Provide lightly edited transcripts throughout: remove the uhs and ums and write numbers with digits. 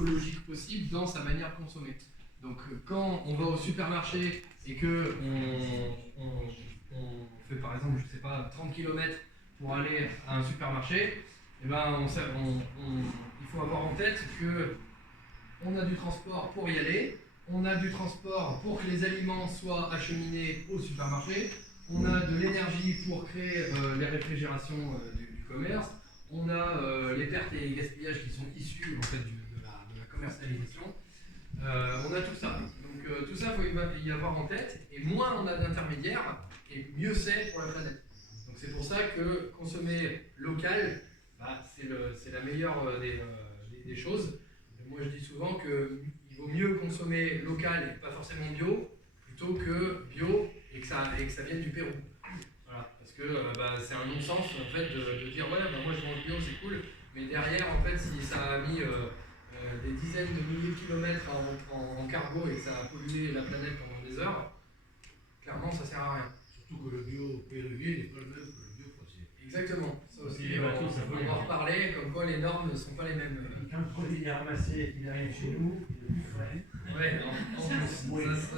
écologique possible dans sa manière de consommer. Donc quand on va au supermarché et que on fait par exemple, je sais pas, 30 km pour aller à un supermarché, eh ben il faut avoir en tête que on a du transport pour y aller, on a du transport pour que les aliments soient acheminés au supermarché, on a de l'énergie pour créer les réfrigérations du commerce, on a les pertes et les gaspillages qui sont issus en fait, de la commercialisation. On a tout ça. Donc tout ça, il faut y avoir en tête. Et moins on a d'intermédiaires, et mieux c'est pour la planète. Donc c'est pour ça que consommer local, bah, c'est la meilleure des choses. Et moi je dis souvent qu'il vaut mieux consommer local et pas forcément bio, plutôt que bio et que ça vienne du Pérou. Voilà. Parce que c'est un non-sens en fait, de dire ouais, moi je mange bio, c'est cool, mais derrière, en fait, si ça a mis des dizaines de milliers de kilomètres en cargo et que ça a pollué la planète pendant des heures, clairement ça sert à rien. Surtout que le bio péruvien n'est pas le même que le bio français. Exactement, ça aussi, les bateaux, ça on va en reparler, comme quoi les normes ne sont pas les mêmes. Quand le produit est ramassé et qu'il arrive chez nous, il est plus frais. Ouais,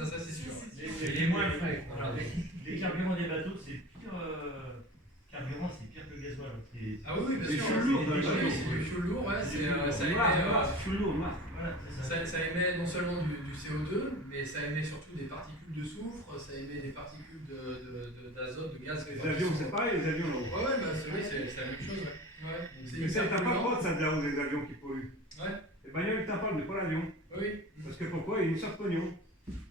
ça c'est sûr. Il est moins frais. Voilà. Les carburants des bateaux, c'est pire. Carburant, c'est pire que le gasoil. Ah oui, bien sûr. C'est du lourd, c'est du fuel lourd, ouais, ça émet non seulement du CO2, mais ça émet surtout des particules de soufre, ça émet des particules d'azote, de gaz. Les avions, c'est pareil, les avions là-haut. Ouais, c'est la même chose. Ouais. Mais ça, t'as pas le droit de ça de là-haut, les avions qui polluent. Ouais. Les bagnoles, ils t'en parlent, mais pas l'avion. Oui. Parce que pourquoi? Ils ont une sorte de pognon. Toujours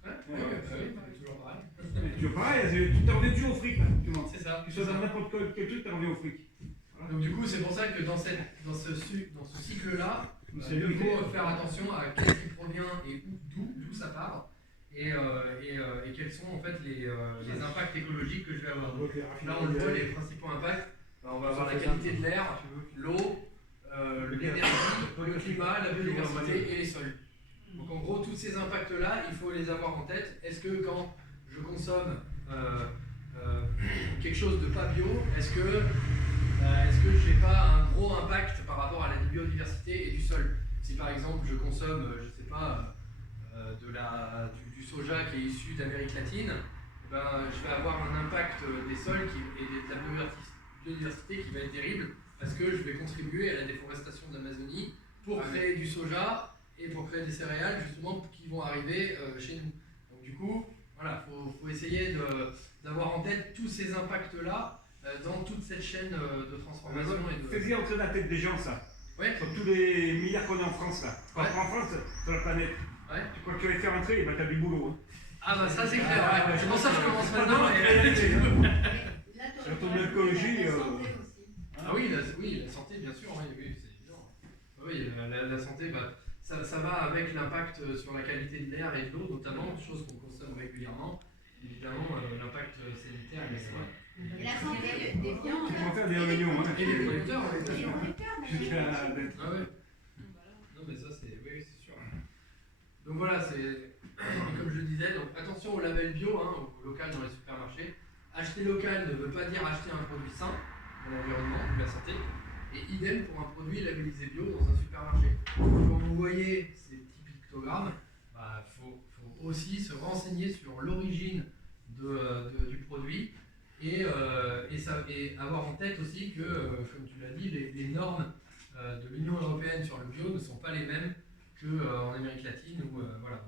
pareil. Et tu vois, pareil, tu t'en reviens toujours au fric là. C'est ça. Tu sois dans n'importe quel truc, t'en reviens au fric. Donc du coup, c'est pour ça que dans ce cycle-là, il faut faire attention à qu'est-ce qui provient et d'où ça part, et quels sont en fait les impacts écologiques que je vais avoir. Donc, là, on le voit, les principaux impacts. On va avoir la qualité de l'air, l'eau, l'énergie, le climat, la biodiversité et les sols. Donc en gros, tous ces impacts-là, il faut les avoir en tête. Est-ce que quand je consomme quelque chose de pas bio, est-ce que je n'ai pas un gros impact par rapport à la biodiversité et du sol? Si par exemple je consomme, je sais pas, du soja qui est issu d'Amérique latine, je vais avoir un impact des sols et de la biodiversité qui va être terrible parce que je vais contribuer à la déforestation de l'Amazonie pour créer du soja et pour créer des céréales justement qui vont arriver chez nous. Donc du coup, voilà, faut essayer d'avoir en tête tous ces impacts-là dans toute cette chaîne de transformation. Fais-y entrer dans la tête des gens ça. Ouais. Sur tous les milliards qu'on a en France là. Enfin, en France, sur la planète. Ouais. Quand tu vas les faire entrer, t'as du boulot. Hein. Ah bah ça c'est clair, ouais. C'est pour ça que je commence maintenant. Sur ton écologie. Ah oui, la santé bien sûr, oui, c'est évident. Oui, la santé, ça va avec l'impact sur la qualité de l'air et de l'eau notamment, chose qu'on consomme régulièrement. Évidemment, l'impact sanitaire, mais c'est vrai. Et la santé des viandes. Tu vas faire des réunions. Hein. Et les producteurs, Et les producteurs, Ah ouais. Non mais ça c'est sûr. Donc voilà, comme je le disais, donc attention au label bio, au local dans les supermarchés. Acheter local ne veut pas dire acheter un produit sain pour l'environnement, pour la santé, et idem pour un produit labellisé bio dans un supermarché. Quand vous voyez ces petits pictogrammes, faut aussi se renseigner sur l'origine du produit et avoir en tête aussi que, comme tu l'as dit, les normes de l'Union européenne sur le bio ne sont pas les mêmes qu'en Amérique latine ou voilà.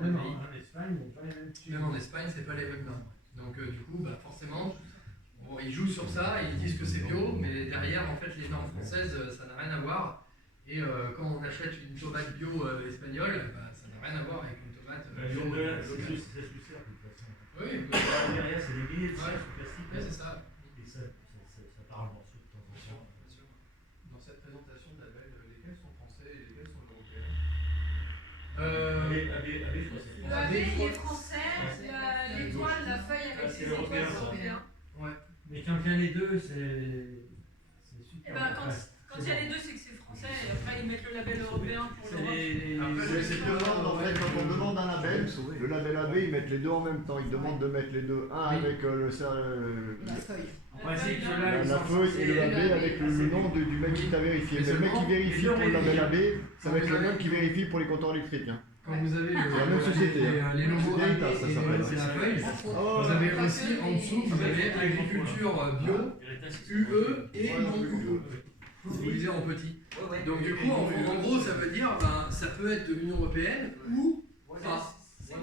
Même en Espagne, c'est pas les mêmes. Même en Espagne, c'est pas les mêmes normes. Donc du coup, forcément, ils jouent sur ça, ils disent que c'est bio, mais derrière, en fait, les normes françaises, ça n'a rien à voir. Et quand on achète une tomate bio espagnole, ça n'a rien à voir avec une tomate bio locale. C'est plus cher de toute façon. Oui, derrière, c'est des milliers de sacs sous plastique. Ouais, c'est ça. Et ça part en morceaux de temps en temps. Bien sûr. Dans cette présentation de label, lesquels sont français et lesquels sont européens? Le AB, il est français, l'étoile, la feuille avec ses étoiles, c'est européen. Ouais. Mais quand il y a les deux, c'est super. Et quand il y a les deux, c'est que c'est français, et après ils mettent le label européen pour C'est l'Europe. C'est demande, en fait, quand on demande un label, le label AB, ils mettent les deux en même temps. Ils demandent de mettre les deux. Un avec La feuille. En principe, la feuille et le label avec le nom du mec qui t'a vérifié. Mais le mec qui vérifie pour le label AB, ça va être le même qui vérifie pour les compteurs électriques. Hein. Quand vous avez la même société, les logos Veritas, ça et s'appelle. la feuille, Oh, vous avez aussi en dessous, vous avez agriculture bio, UE et non UE. Vous lisez en petit. Donc du coup, en gros, ça veut dire, ben, ça peut être de l'Union Européenne ou pas.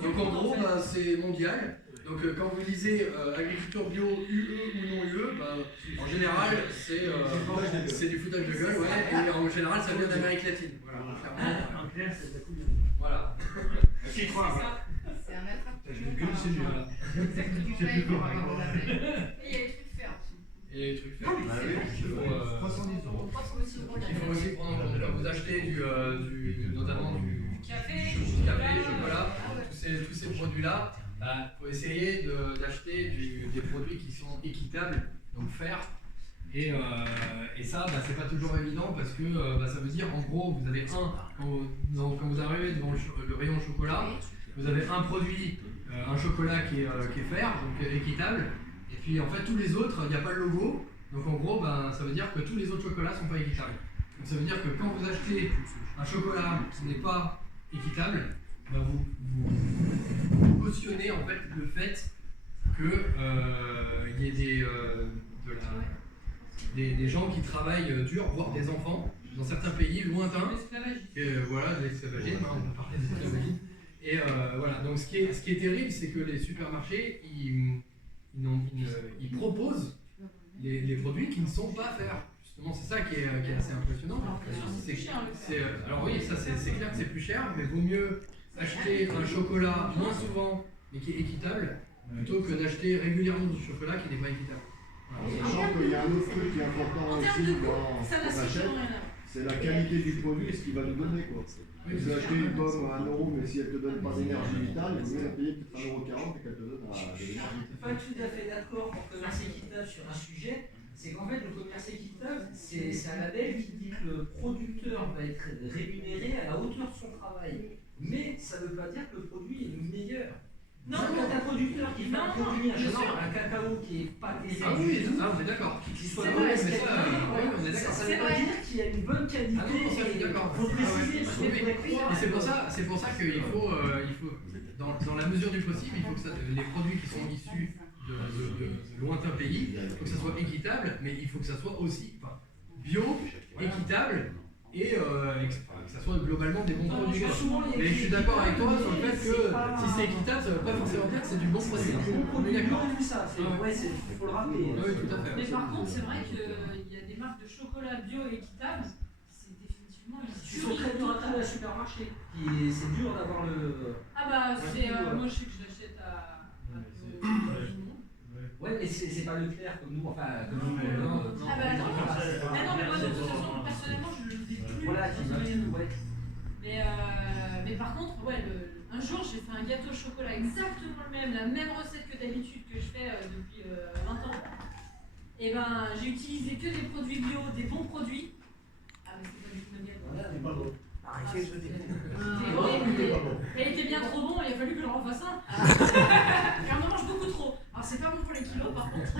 Donc en gros, ben, c'est mondial. Donc quand vous lisez agriculture bio, UE ou non UE, ben, en général, c'est du foutage de gueule, ouais, et en général, ça vient d'Amérique latine. Voilà, clairement. En clair, c'est de la couille. Voilà. Qui croit, C'est un attrape. Je vais gueule, c'est mieux là. Exactement J'ai pareil plus pour peur. avoir le label. Et il y a les trucs fer aussi. Et les trucs fermes, Ah oui, il faut, 310 €. il faut aussi prendre en compte quand vous achetez notamment du Café, café, chocolat, tous ces produits-là, il faut essayer d'acheter des produits qui sont équitables, donc fer. Et ça, c'est pas toujours évident parce que ça veut dire en gros, vous avez quand vous arrivez devant le rayon chocolat, vous avez un produit, un chocolat qui est fer, donc équitable. Et puis en fait, tous les autres, il n'y a pas le logo. Donc en gros, ça veut dire que tous les autres chocolats ne sont pas équitables. Donc ça veut dire que quand vous achetez un chocolat qui n'est pas équitable, vous cautionnez en fait le fait qu'il y ait des gens qui travaillent dur, voire des enfants, dans certains pays lointains. Voilà, de l'esclavagisme, on peut parler d'esclavagisme. Et voilà, donc ce qui est terrible, c'est que les supermarchés, ils proposent les produits qui ne sont pas fer. Justement, c'est ça qui est assez impressionnant. Alors oui, ça c'est clair que c'est plus cher, mais vaut mieux acheter un chocolat moins souvent, mais qui est équitable, plutôt que d'acheter régulièrement du chocolat qui n'est pas équitable. Sachant qu'il y a un autre truc qui est important aussi dans ce qu'on achète, c'est la qualité du produit et ce qu'il va nous donner. Quoi. Vous achetez une pomme à 1 €, mais si elle ne te donne pas d'énergie vitale, il vaut mieux la payer peut-être 1,40 € et qu'elle te donne de l'énergie. Je suis pas tout à fait d'accord pour commerce équitable sur un sujet. C'est qu'en fait, le commerce équitable, c'est un label qui dit que le producteur va être rémunéré à la hauteur de son travail. Mais ça ne veut pas dire que le produit est meilleur. Non, quand un producteur qui fait un produit, un cacao qui n'est pas Ah oui, on est d'accord. qui soit C'est mauvais, vrai, mais ça, ça ne veut pas dire qu'il y a une bonne qualité. Ah non, ça, je suis d'accord. Il faut préciser, parce qu'on pourrait croire. Et c'est pour ça qu'il faut, dans la mesure du possible, il faut que les produits qui sont issus de lointains pays, il faut que ça soit équitable, mais il faut que ça soit aussi bio, équitable et que ça soit globalement des bons produits. Mais je suis d'accord avec toi sur le fait que si c'est équitable, ça ne veut pas forcément dire que c'est du bon produit. On est d'accord tout ça, il faut le rappeler. Oui, tout à fait. Mais par contre, c'est vrai qu'il y a des marques de chocolat bio équitable, c'est définitivement une Ils sont très durs à trouver à la supermarché. C'est dur d'avoir le. Ah bah, moi je sais que je l'achète à Ouais, mais c'est pas Leclerc comme nous, enfin comme nous. Ah bah non, mais moi de toute façon, personnellement, je le dis plus. Voilà, qui ouais. Mais par contre, un jour j'ai fait un gâteau au chocolat exactement le même, la même recette que d'habitude que je fais depuis 20 ans. Et ben j'ai utilisé que des produits bio, des bons produits. Ah mais c'est pas du tout le gâteau. Voilà, mais pas bon. Arrêtez, je C'était horrible, mais il était bien trop bon, il a fallu que j'en refasse un. Et on en mange beaucoup trop. Alors c'est pas bon pour les kilos par contre.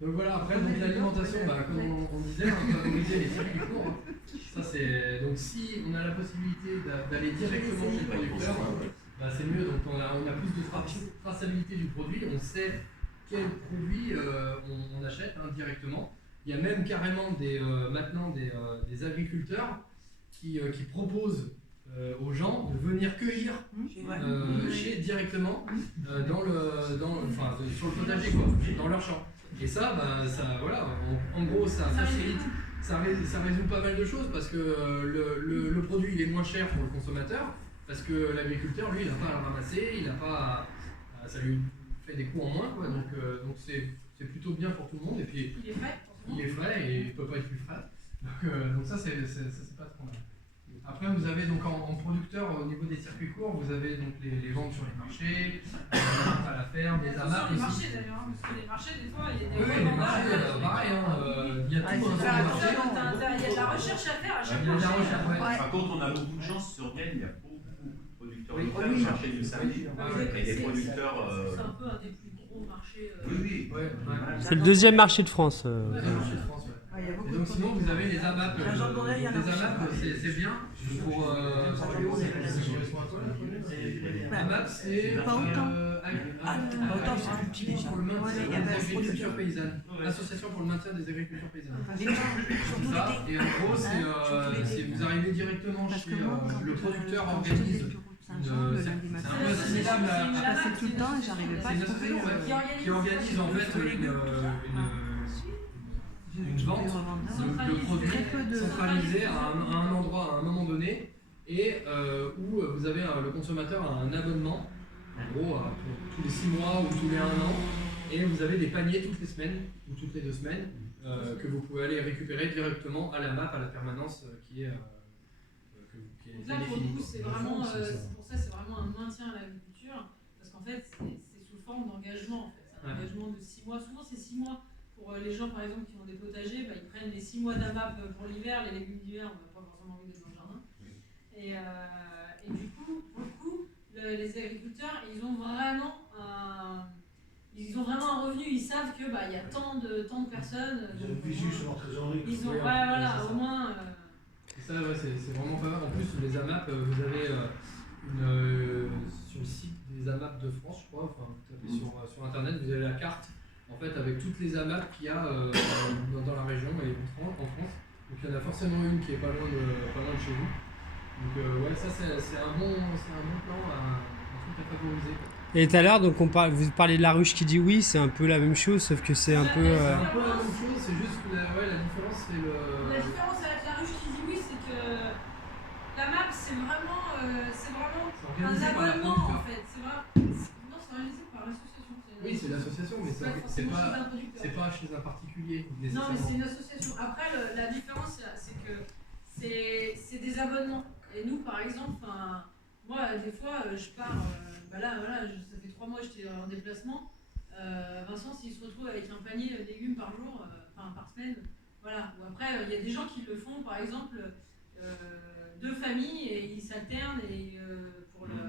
Donc voilà, après l'alimentation, comme on disait, favoriser les circuits courts. Ça c'est donc si on a la possibilité d'aller directement chez le producteur, c'est mieux. Donc on a plus de traçabilité du produit, on sait quel produit on achète directement. Il y a même carrément maintenant des agriculteurs qui proposent aux gens de venir cueillir directement sur le potager, quoi, dans leur champ. Et ça, voilà, en gros, ça facilite, ça résout pas mal de choses parce que le produit il est moins cher pour le consommateur parce que l'agriculteur, lui, il n'a pas à le ramasser, il n'a pas ça lui fait des coûts en moins, quoi. Donc c'est plutôt bien pour tout le monde. Et puis il est frais et il peut pas être plus frais. Donc ça c'est pas trop mal. Après, vous avez donc en producteur, au niveau des circuits courts, vous avez donc les ventes sur les marchés, les ventes à la ferme, les AMAP les aussi. marchés d'ailleurs, hein, parce que les marchés, des fois, il y a des Oui, les marchés, pareil, il y a tout il faut sur les faire marchés. Il y a de la recherche à faire à chaque Il y a de la marché. recherche, ouais. Ouais. Par contre, on a beaucoup de chance sur Rennes, il y a beaucoup de producteurs Oui, locaux oui. au marché du samedi. Et des producteurs. C'est un peu un des plus gros marchés. Oui. Ouais, ouais. C'est le deuxième marché de France. Ouais, le marché de France, ouais. Il y a beaucoup Et de donc sinon vous avez les AMAP. La gendarmerie, il y en a Les aussi. AMAP c'est bien pour AMAP c'est Pas autant. pas autant pour le maintien Ouais, il y a des pas de agricultures paysannes. Association pour le maintien des agricultures paysannes. surtout Ça, l'été. et en gros c'est vous arrivez directement chez le producteur organise c'est un peu assimilable Je à passais tout le temps et j'arrivais pas à c'est une trouver. association qui organise en fait une vente de produits centralisés à un endroit, à un moment donné, et où vous avez le consommateur a un abonnement, en gros, pour tous les 6 mois ou tous les 1 an, et vous avez des paniers toutes les semaines ou toutes les 2 semaines que vous pouvez aller récupérer directement à la MAP, à la permanence qui est Donc là, pour le coup, c'est vraiment, c'est pour ça c'est vraiment un maintien à l'agriculture, parce qu'en fait, c'est sous forme d'engagement. En fait. C'est un engagement de 6 mois. Souvent, c'est 6 mois. Pour les gens, par exemple, qui ont des potagers, ils prennent les 6 mois d'AMAP pour l'hiver. Les légumes d'hiver, on n'a pas forcément envie d'être dans le jardin. Et du coup, pour le coup, les agriculteurs, ils ont vraiment un revenu. Ils savent que il y a tant de personnes. Ils ont une visu sur leur trésorerie. Ils ont, voilà, au moins. Et ça, ouais, c'est vraiment pas mal. En plus, les AMAP, vous avez sur le site des AMAP de France, je crois, enfin, vous tapez sur internet, vous avez la carte en fait avec toutes les AMAP qu'il y a dans la région et en France. Donc il y en a forcément une qui est pas loin de chez vous. Donc ouais, ça c'est un bon plan, un truc à favoriser. Et tout à l'heure, donc vous parlez de la ruche qui dit oui, c'est un peu la même chose, sauf que c'est un peu. C'est un peu la même chose, c'est juste que la différence c'est le. La différence avec la ruche qui dit oui, c'est que la MAP c'est vraiment un abonnement en fait. Non, c'est organisé par l'association. Oui, c'est l'association, mais c'est pas chez un particulier. Non, mais c'est une association. Après, la différence c'est que c'est des abonnements. Et nous, par exemple, moi, des fois, je pars. Ça fait 3 mois que j'étais en déplacement. Vincent, s'il se retrouve avec un panier de légumes par jour, par semaine, voilà. Ou après, il y a des gens qui le font, par exemple, 2 familles et ils s'alternent et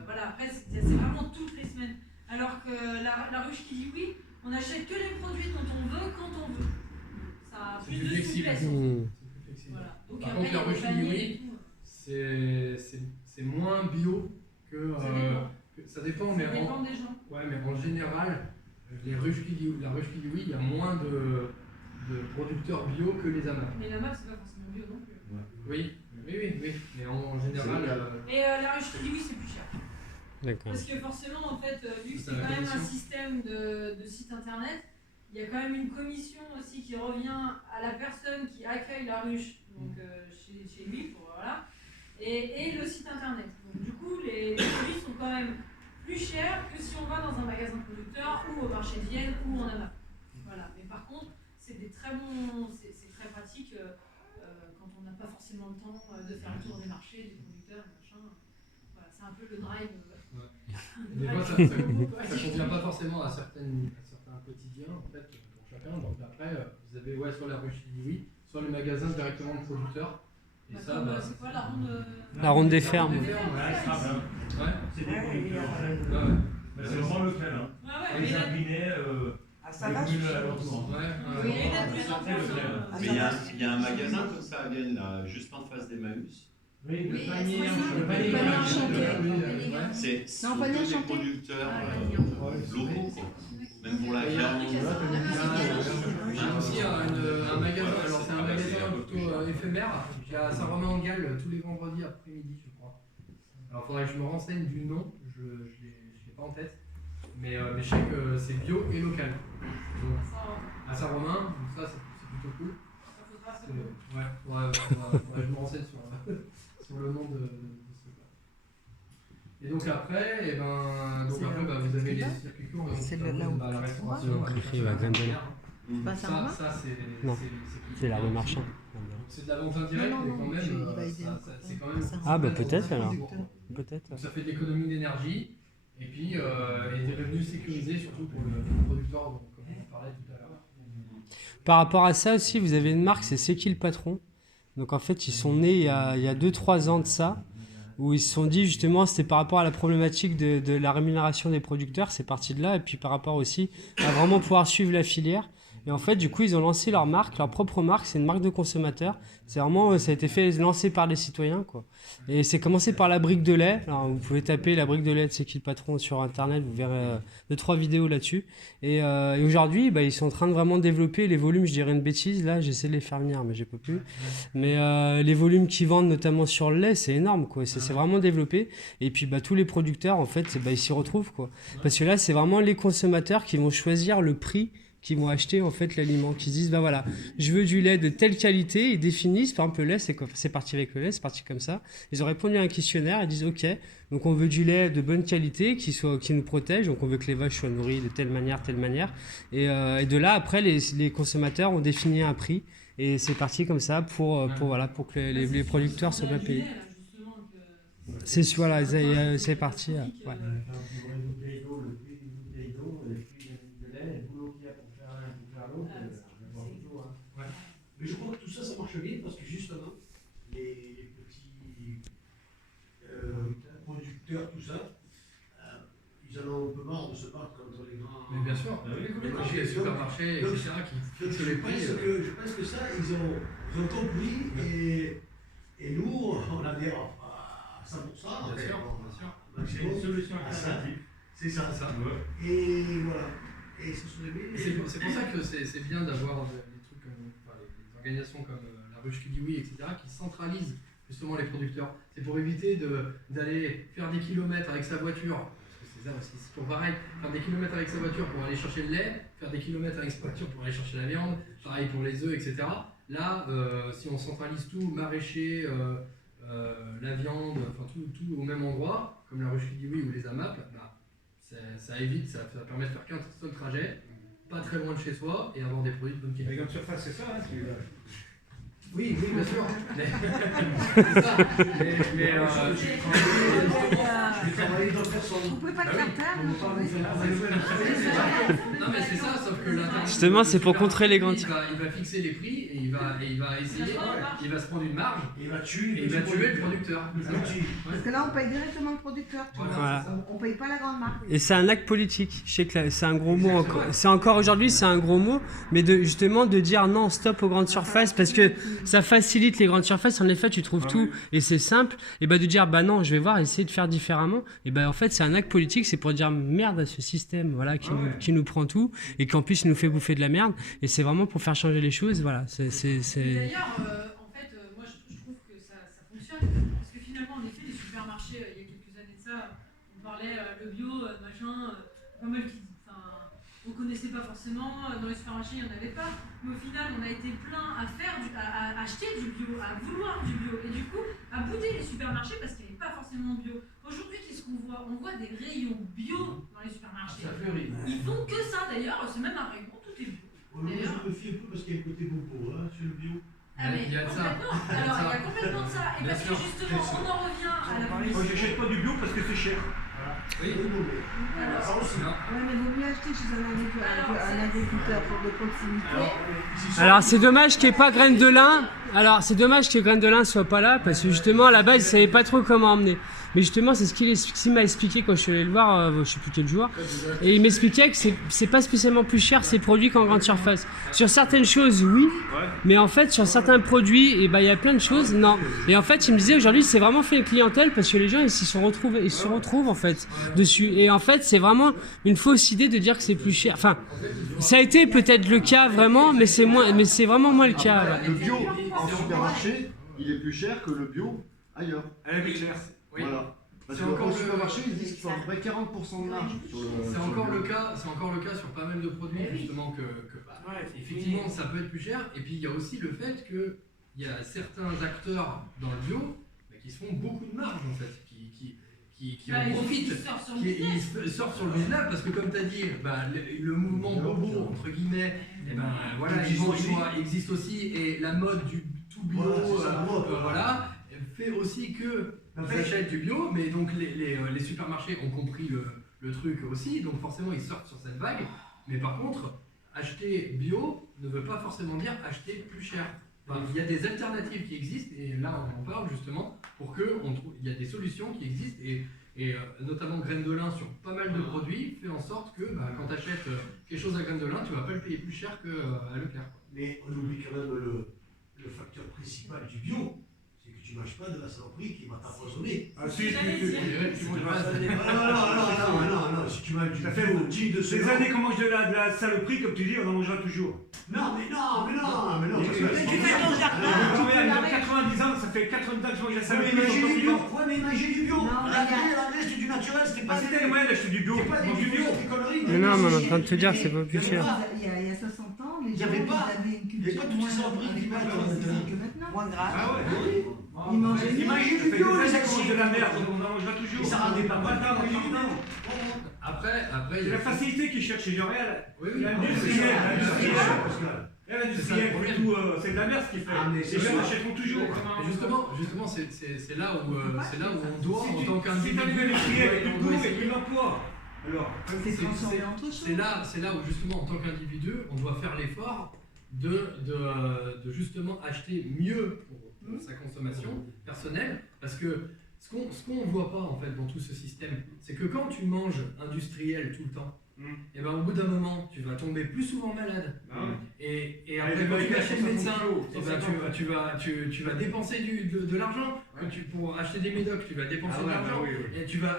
voilà. Après, c'est vraiment toutes les semaines. Alors que la ruche qui dit oui, on n'achète que les produits dont on veut quand on veut. Ça a plus de souplesse. Voilà. Donc, par contre, la ruche qui dit oui, c'est moins bio que. Ça dépend, mais ça dépend des gens. Ouais, mais en général, la ruche qui dit oui, il y a moins de producteurs bio que les AMAP. Mais la MAP, c'est pas forcément bio non plus. Oui, mais en général. Et la ruche qui dit oui, c'est plus cher. D'accord. Parce que forcément, en fait, vu que c'est quand même un système de site internet, il y a quand même une commission aussi qui revient à la personne qui accueille la ruche, donc chez lui, voilà, et le site internet. Donc du coup, les produits sont quand même plus chers que si on va dans un magasin producteur ou au marché de Vienne ou en AMAP. Voilà. Mais par contre, c'est très pratique quand on n'a pas forcément le temps de faire le tour des marchés, des producteurs, des machins. Voilà, c'est un peu le drive. Des fois, ça convient pas forcément à certains quotidiens en fait, pour chacun. Donc après, vous avez soit la ruche qui dit oui, soit le magasin directement de producteur. Et ça, c'est quoi la ronde La ronde des fermes. C'est des producteurs. C'est vraiment local. Les jardinets, les bulles alentours. Mais il y a un magasin comme ça à Vienne, là, juste en face d'Emmaüs. Oui, le panier enchanté. C'est Non, panier des enchanté. producteurs locaux, quoi. Même pour la viande. Il y a aussi un magasin, alors c'est un magasin plutôt éphémère, qui est à Saint-Romain-en-Galles tous les vendredis après-midi, je crois. Alors il faudrait que je me renseigne du nom, je ne l'ai pas en tête, mais je sais que c'est bio et local. Donc, à Saint-Romain, donc ça c'est plutôt cool. Ouais, je me renseigne sur le nom de ce truc-là. Et donc après, vous avez les circuits courts, la restauration. Écrit à Grenelle. Ça c'est Non, c'est la rue Marchand. c'est de la vente indirecte, mais quand même, c'est quand même... Ah bah peut-être alors. Peut-être. Donc ça fait de l'économie d'énergie, et puis et des revenus sécurisés, surtout pour le producteur, donc, comme on en parlait tout à l'heure. Par rapport à ça aussi, vous avez une marque, c'est qui le patron? Donc en fait, ils sont nés il y a 2-3 ans de ça, où ils se sont dit justement, c'était par rapport à la problématique de la rémunération des producteurs, c'est parti de là, et puis par rapport aussi à vraiment pouvoir suivre la filière. Et en fait, du coup, ils ont lancé leur marque, leur propre marque, c'est une marque de consommateur. C'est vraiment, ça a été lancé par les citoyens, quoi. Et c'est commencé par la brique de lait. Alors, vous pouvez taper la brique de lait de C'est qui le patron sur Internet, vous verrez 2-3 vidéos là-dessus. Et aujourd'hui, ils sont en train de vraiment développer les volumes, je dirais une bêtise, là, j'essaie de les faire venir, mais je peux plus. Mais les volumes qu'ils vendent, notamment sur le lait, c'est énorme, quoi. C'est vraiment développé. Et puis, tous les producteurs, en fait, ils s'y retrouvent, quoi. Parce que là, c'est vraiment les consommateurs qui vont choisir le prix qui vont acheter en fait l'aliment, qui se disent voilà, je veux du lait de telle qualité, ils définissent, par exemple le lait, c'est parti avec le lait, c'est parti comme ça. Ils ont répondu à un questionnaire, ils disent ok, donc on veut du lait de bonne qualité, qui nous protège, donc on veut que les vaches soient nourries de telle manière. Et de là, après, les consommateurs ont défini un prix, et c'est parti comme ça pour que les producteurs soient bien payés. C'est parti. Ouais. Mais je crois que tout ça, ça marche bien parce que justement, les petits producteurs, tout ça, ils en ont un peu marre de se battre contre les grands. Mais bien sûr, les supermarchés, etc. qui fixent les prix. Je pense que ça, ils ont compris et nous, on adhère à 100%. Bien sûr. C'est une solution alternative. C'est ça. Ouais. Et voilà. Et ce sont c'est pour ça que c'est bien d'avoir des trucs comme les organisations comme la Ruche qui dit oui, etc., qui centralisent justement les producteurs. C'est pour éviter d'aller faire des kilomètres avec sa voiture, parce que c'est ça aussi, c'est toujours pareil, faire des kilomètres avec sa voiture pour aller chercher le lait, faire des kilomètres avec sa voiture pour aller chercher la viande, pareil pour les œufs, etc. Là, si on centralise tout, maraîcher, la viande, enfin tout au même endroit, comme la Ruche qui dit oui ou les AMAP, ça évite, ça permet de faire qu'un seul trajet, pas très loin de chez soi et avoir des produits de bonne qualité. Les grandes surfaces, c'est ça, hein, Oui, bien sûr. C'est ça. Mais Vous pouvez pas le faire taire. non, mais c'est ça, sauf que l'intermédiaire. Justement, c'est pour contrer les grandes. Il va fixer les prix et il va essayer, il va se prendre une marge. Il va tuer le producteur. Parce que là, on paye directement le producteur. Voilà. On paye pas la grande marque. Et c'est un acte politique. Je sais que c'est un gros mot. C'est encore aujourd'hui, c'est un gros mot. Mais justement de dire non, stop aux grandes surfaces, parce que ça facilite les grandes surfaces. En effet, tu trouves tout et c'est simple. Et de dire non, je vais voir, essayer de faire différemment. Et en fait, c'est un acte politique. C'est pour dire merde à ce système, voilà, qui nous prend tout et qu'en plus il nous fait bouffer de la merde. Et c'est vraiment pour faire changer les choses. Voilà. D'ailleurs, en fait, moi je trouve que ça fonctionne parce que finalement, en effet, les supermarchés, il y a quelques années de ça, on parlait le bio, machin, pas mal qui. On ne connaissait pas forcément, dans les supermarchés il n'y en avait pas, mais au final on a été plein à acheter du bio, à vouloir du bio, et du coup à bouder les supermarchés parce qu'il n'y avait pas forcément bio. Aujourd'hui, qu'est-ce qu'on voit? On voit des rayons bio dans les supermarchés. Ça fleurit. Ils font que ça d'ailleurs, c'est même un rayon, tout est bio. Moi, je me fie un peu parce qu'il y a un côté bobo sur le bio. Ah mais il y a de ça. Alors il y a complètement de ça, et parce que justement on en revient à la publicité. Moi, j'achète pas du bio parce que c'est cher. Oui, Ça aussi. Ouais, mais vaut mieux acheter chez un agriculteur pour de proximité. Alors c'est dommage qu'il n'y ait pas Graines de Lin. Alors c'est dommage que Graines de Lin soit pas là parce que justement à la base il savait pas trop comment emmener. Mais justement c'est ce qu'il m'a expliqué quand je suis allé le voir, je sais plus quel jour. Et il m'expliquait que c'est pas spécialement plus cher ces produits qu'en grande surface. Sur certaines choses oui, mais en fait sur certains produits il y a plein de choses non. Et en fait il me disait aujourd'hui c'est vraiment fait une clientèle parce que les gens ils se retrouvent en fait dessus. Et en fait c'est vraiment une fausse idée de dire que c'est plus cher. Enfin ça a été peut-être le cas vraiment, mais c'est vraiment moins le cas. Ouais. Le bio en supermarché, il est plus cher que le bio ailleurs. Elle est claire. Oui. Voilà. Parce C'est qu'au encore supermarché, ils disent qu'ils font à peu près 40% de marge. C'est encore le cas sur pas mal de produits justement que effectivement ça peut être plus cher. Et puis il y a aussi le fait qu'il y a certains acteurs dans le bio qui se font beaucoup de marge en fait, qui en profitent, qui sortent sur le business parce que comme tu as dit, le mouvement bobo entre guillemets, voilà, il existe aussi et la mode du tout tout bio, voilà, fait aussi que on achète du bio, mais donc les supermarchés ont compris le truc aussi, donc forcément ils sortent sur cette vague, mais par contre, acheter bio ne veut pas forcément dire acheter plus cher. Enfin, il y a des alternatives qui existent, et là on en parle justement, pour il y a des solutions qui existent, et notamment Graines de Lin sur pas mal de produits, fait en sorte que quand tu achètes quelque chose à Graines de Lin, tu vas pas le payer plus cher qu'à Leclerc. Mais on oublie quand même le facteur principal du bio, c'est que tu ne manges pas de la saloperie qui va t'empoisonner. Ah si, non, si tu manges du bio digne de ce les nom. années qu'on mange de la saloperie, comme tu dis, on en mangera toujours. Non. Tu fais ton jardin. Il y a 90 ans, ça fait 80 ans que je mange la saloperie. Mais manger du bio. L'anglais, c'était du naturel, c'était pas... C'était les moyens d'acheter du bio. Mange du bio. Mais non, mais on est en train de te dire, c'est pas plus cher. Il y a 60 ans, les Il y gens avait ils pas- avaient une il y avait culture pas toutes ces saloperies avec d'image moins de pesticides que maintenant. Moins grave. Ah ouais. Ils mangeaient Ils mangeaient Ça du fait bio, des les années qu'on mange de la merde, actions. on en mangera toujours. Et ça rendait pas mal temps, Après, c'est la facilité qui cherche chez L'Oréal. Oui, L'industriel, C'est plutôt, c'est de la merde ce qu'il fait. Ah, mais Les c'est gens sûr. achèteront toujours. Justement, c'est là où on doit, en tant Si t'as qu'individu, des industriels, on plus de doit bourg et essayer. plus d'emploi. Alors, C'est transformé en autre chose. C'est là où justement en tant qu'individu, on doit faire l'effort de justement acheter mieux pour sa consommation personnelle, parce que ce qu'on ne voit pas en fait dans tout ce système, c'est que quand tu manges industriel tout le temps, et ben au bout d'un moment, tu vas tomber plus souvent malade. Et après, quand tu vas chez le médecin, eh ben, tu vas dépenser de l'argent. Pour acheter des médocs, tu vas dépenser de l'argent. Et tu vas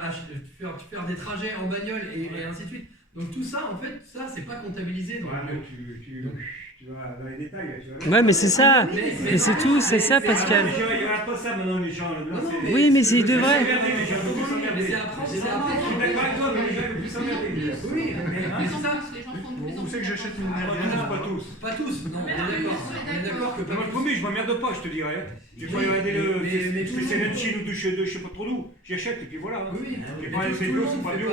faire des trajets en bagnole et ainsi de suite. Donc tout ça, en fait, ça, c'est pas comptabilisé dans le bio. tu vas dans les détails. Ouais, mais c'est ça. Et c'est tout, c'est ça, Pascal. Il n'y aura pas ça maintenant, les gens. Oui, mais c'est de vrai. Mais c'est apprendre. Je suis d'accord avec toi, mais les gens veulent plus s'emmerder. Oui, mais c'est ça. Où c'est que j'achète une Pas tous. Pas tous, non, on est d'accord que pas Moi, le tous. premier, je m'emmerde pas, je te dirais. J'ai pas Oui, regardé mais le tout le spécial monde- de Chine ou de je sais pas trop d'où. J'achète et puis voilà. Oui, J'ai mais pas les tout le bio, monde c'est pas fait bio.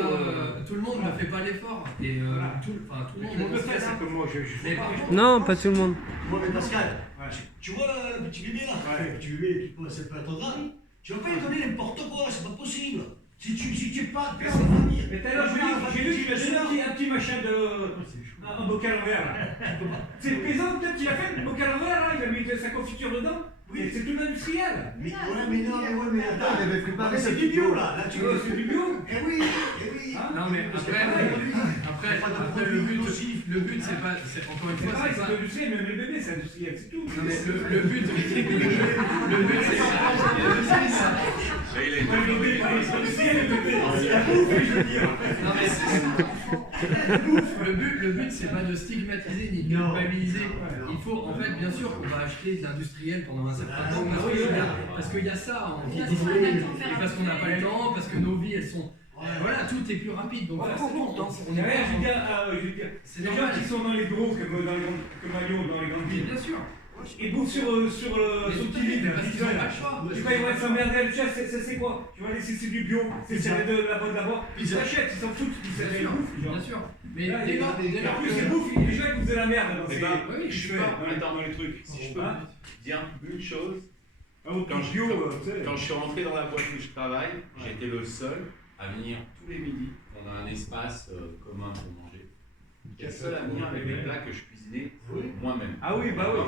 tout le monde ne fait pas l'effort. Et Voilà. tout le Tout le monde le fait, ça comme moi. Je Mais fais par pas. contre, Non, pas tout le monde. Ouais, mais Pascal, Ouais. tu vois le petit bébé là, Ouais. le petit bébé qui peut être pas trop grave, tu vas pas lui donner n'importe quoi, c'est pas possible. Si tu es pas père de famille. Mais tout à l'heure, j'ai vu qu'il a donné un petit machin un bocal en verre. C'est le paysan, peut-être qu'il a fait le bocal en verre, là, il a mis sa confiture dedans. Oui, c'est tout l'industriel. Mais attends, il avait préparé c'est sa du petite bio bio. là, tu C'est du bio. Eh oui. non, mais après, le but, c'est pas, encore une C'est fois, pareil, c'est c'est pas. industriel, même les bébés, c'est industriel, c'est tout. Non, mais le but, c'est. Mais il est Le bébé, c'est industriel, le bébé. C'est la bouffe, je veux dire. Non, mais le but, c'est pas de stigmatiser ni de Non. culpabiliser. Non. Il faut, en fait, bien sûr, qu'on va acheter de l'industriel pendant un certain temps. Parce qu'il y a ça en Parce qu'on n'a pas le temps de faire et parce qu'on n'a pas le temps, parce que nos vies, elles sont. Voilà, tout est plus rapide. Donc, forcément, on est Ouais, je veux dire, C'est les gens normal. qui sont dans les bureaux, comme à Lyon, dans les grandes villes, Bien sûr. ils bouffent sur son petit lit, là, Parce qu'ils ont pas le choix. tu vas, ils vont être s'emmerder, le chef, c'est quoi? Tu vas laisser, c'est du bio, c'est de la bonne d'abord. Ils achètent, ils s'en foutent, ils savent, ils bouffent, les gens. Bien sûr. Mais Là, dès lors en plus, que- ils bouffent, les gens ils bouffent de la merde. Eh C'est- ben, oui, je suis pas maintenant dans les trucs. Si je peux Hein dire une chose, Quand quand je, bio, quand- tu sais. quand je suis rentré dans la boîte où je travaille, j'étais le seul à venir tous les midis. On a un espace commun pour manger. J'étais le seul à venir avec des plats que je cuisinais moi-même. Ah oui, bah oui.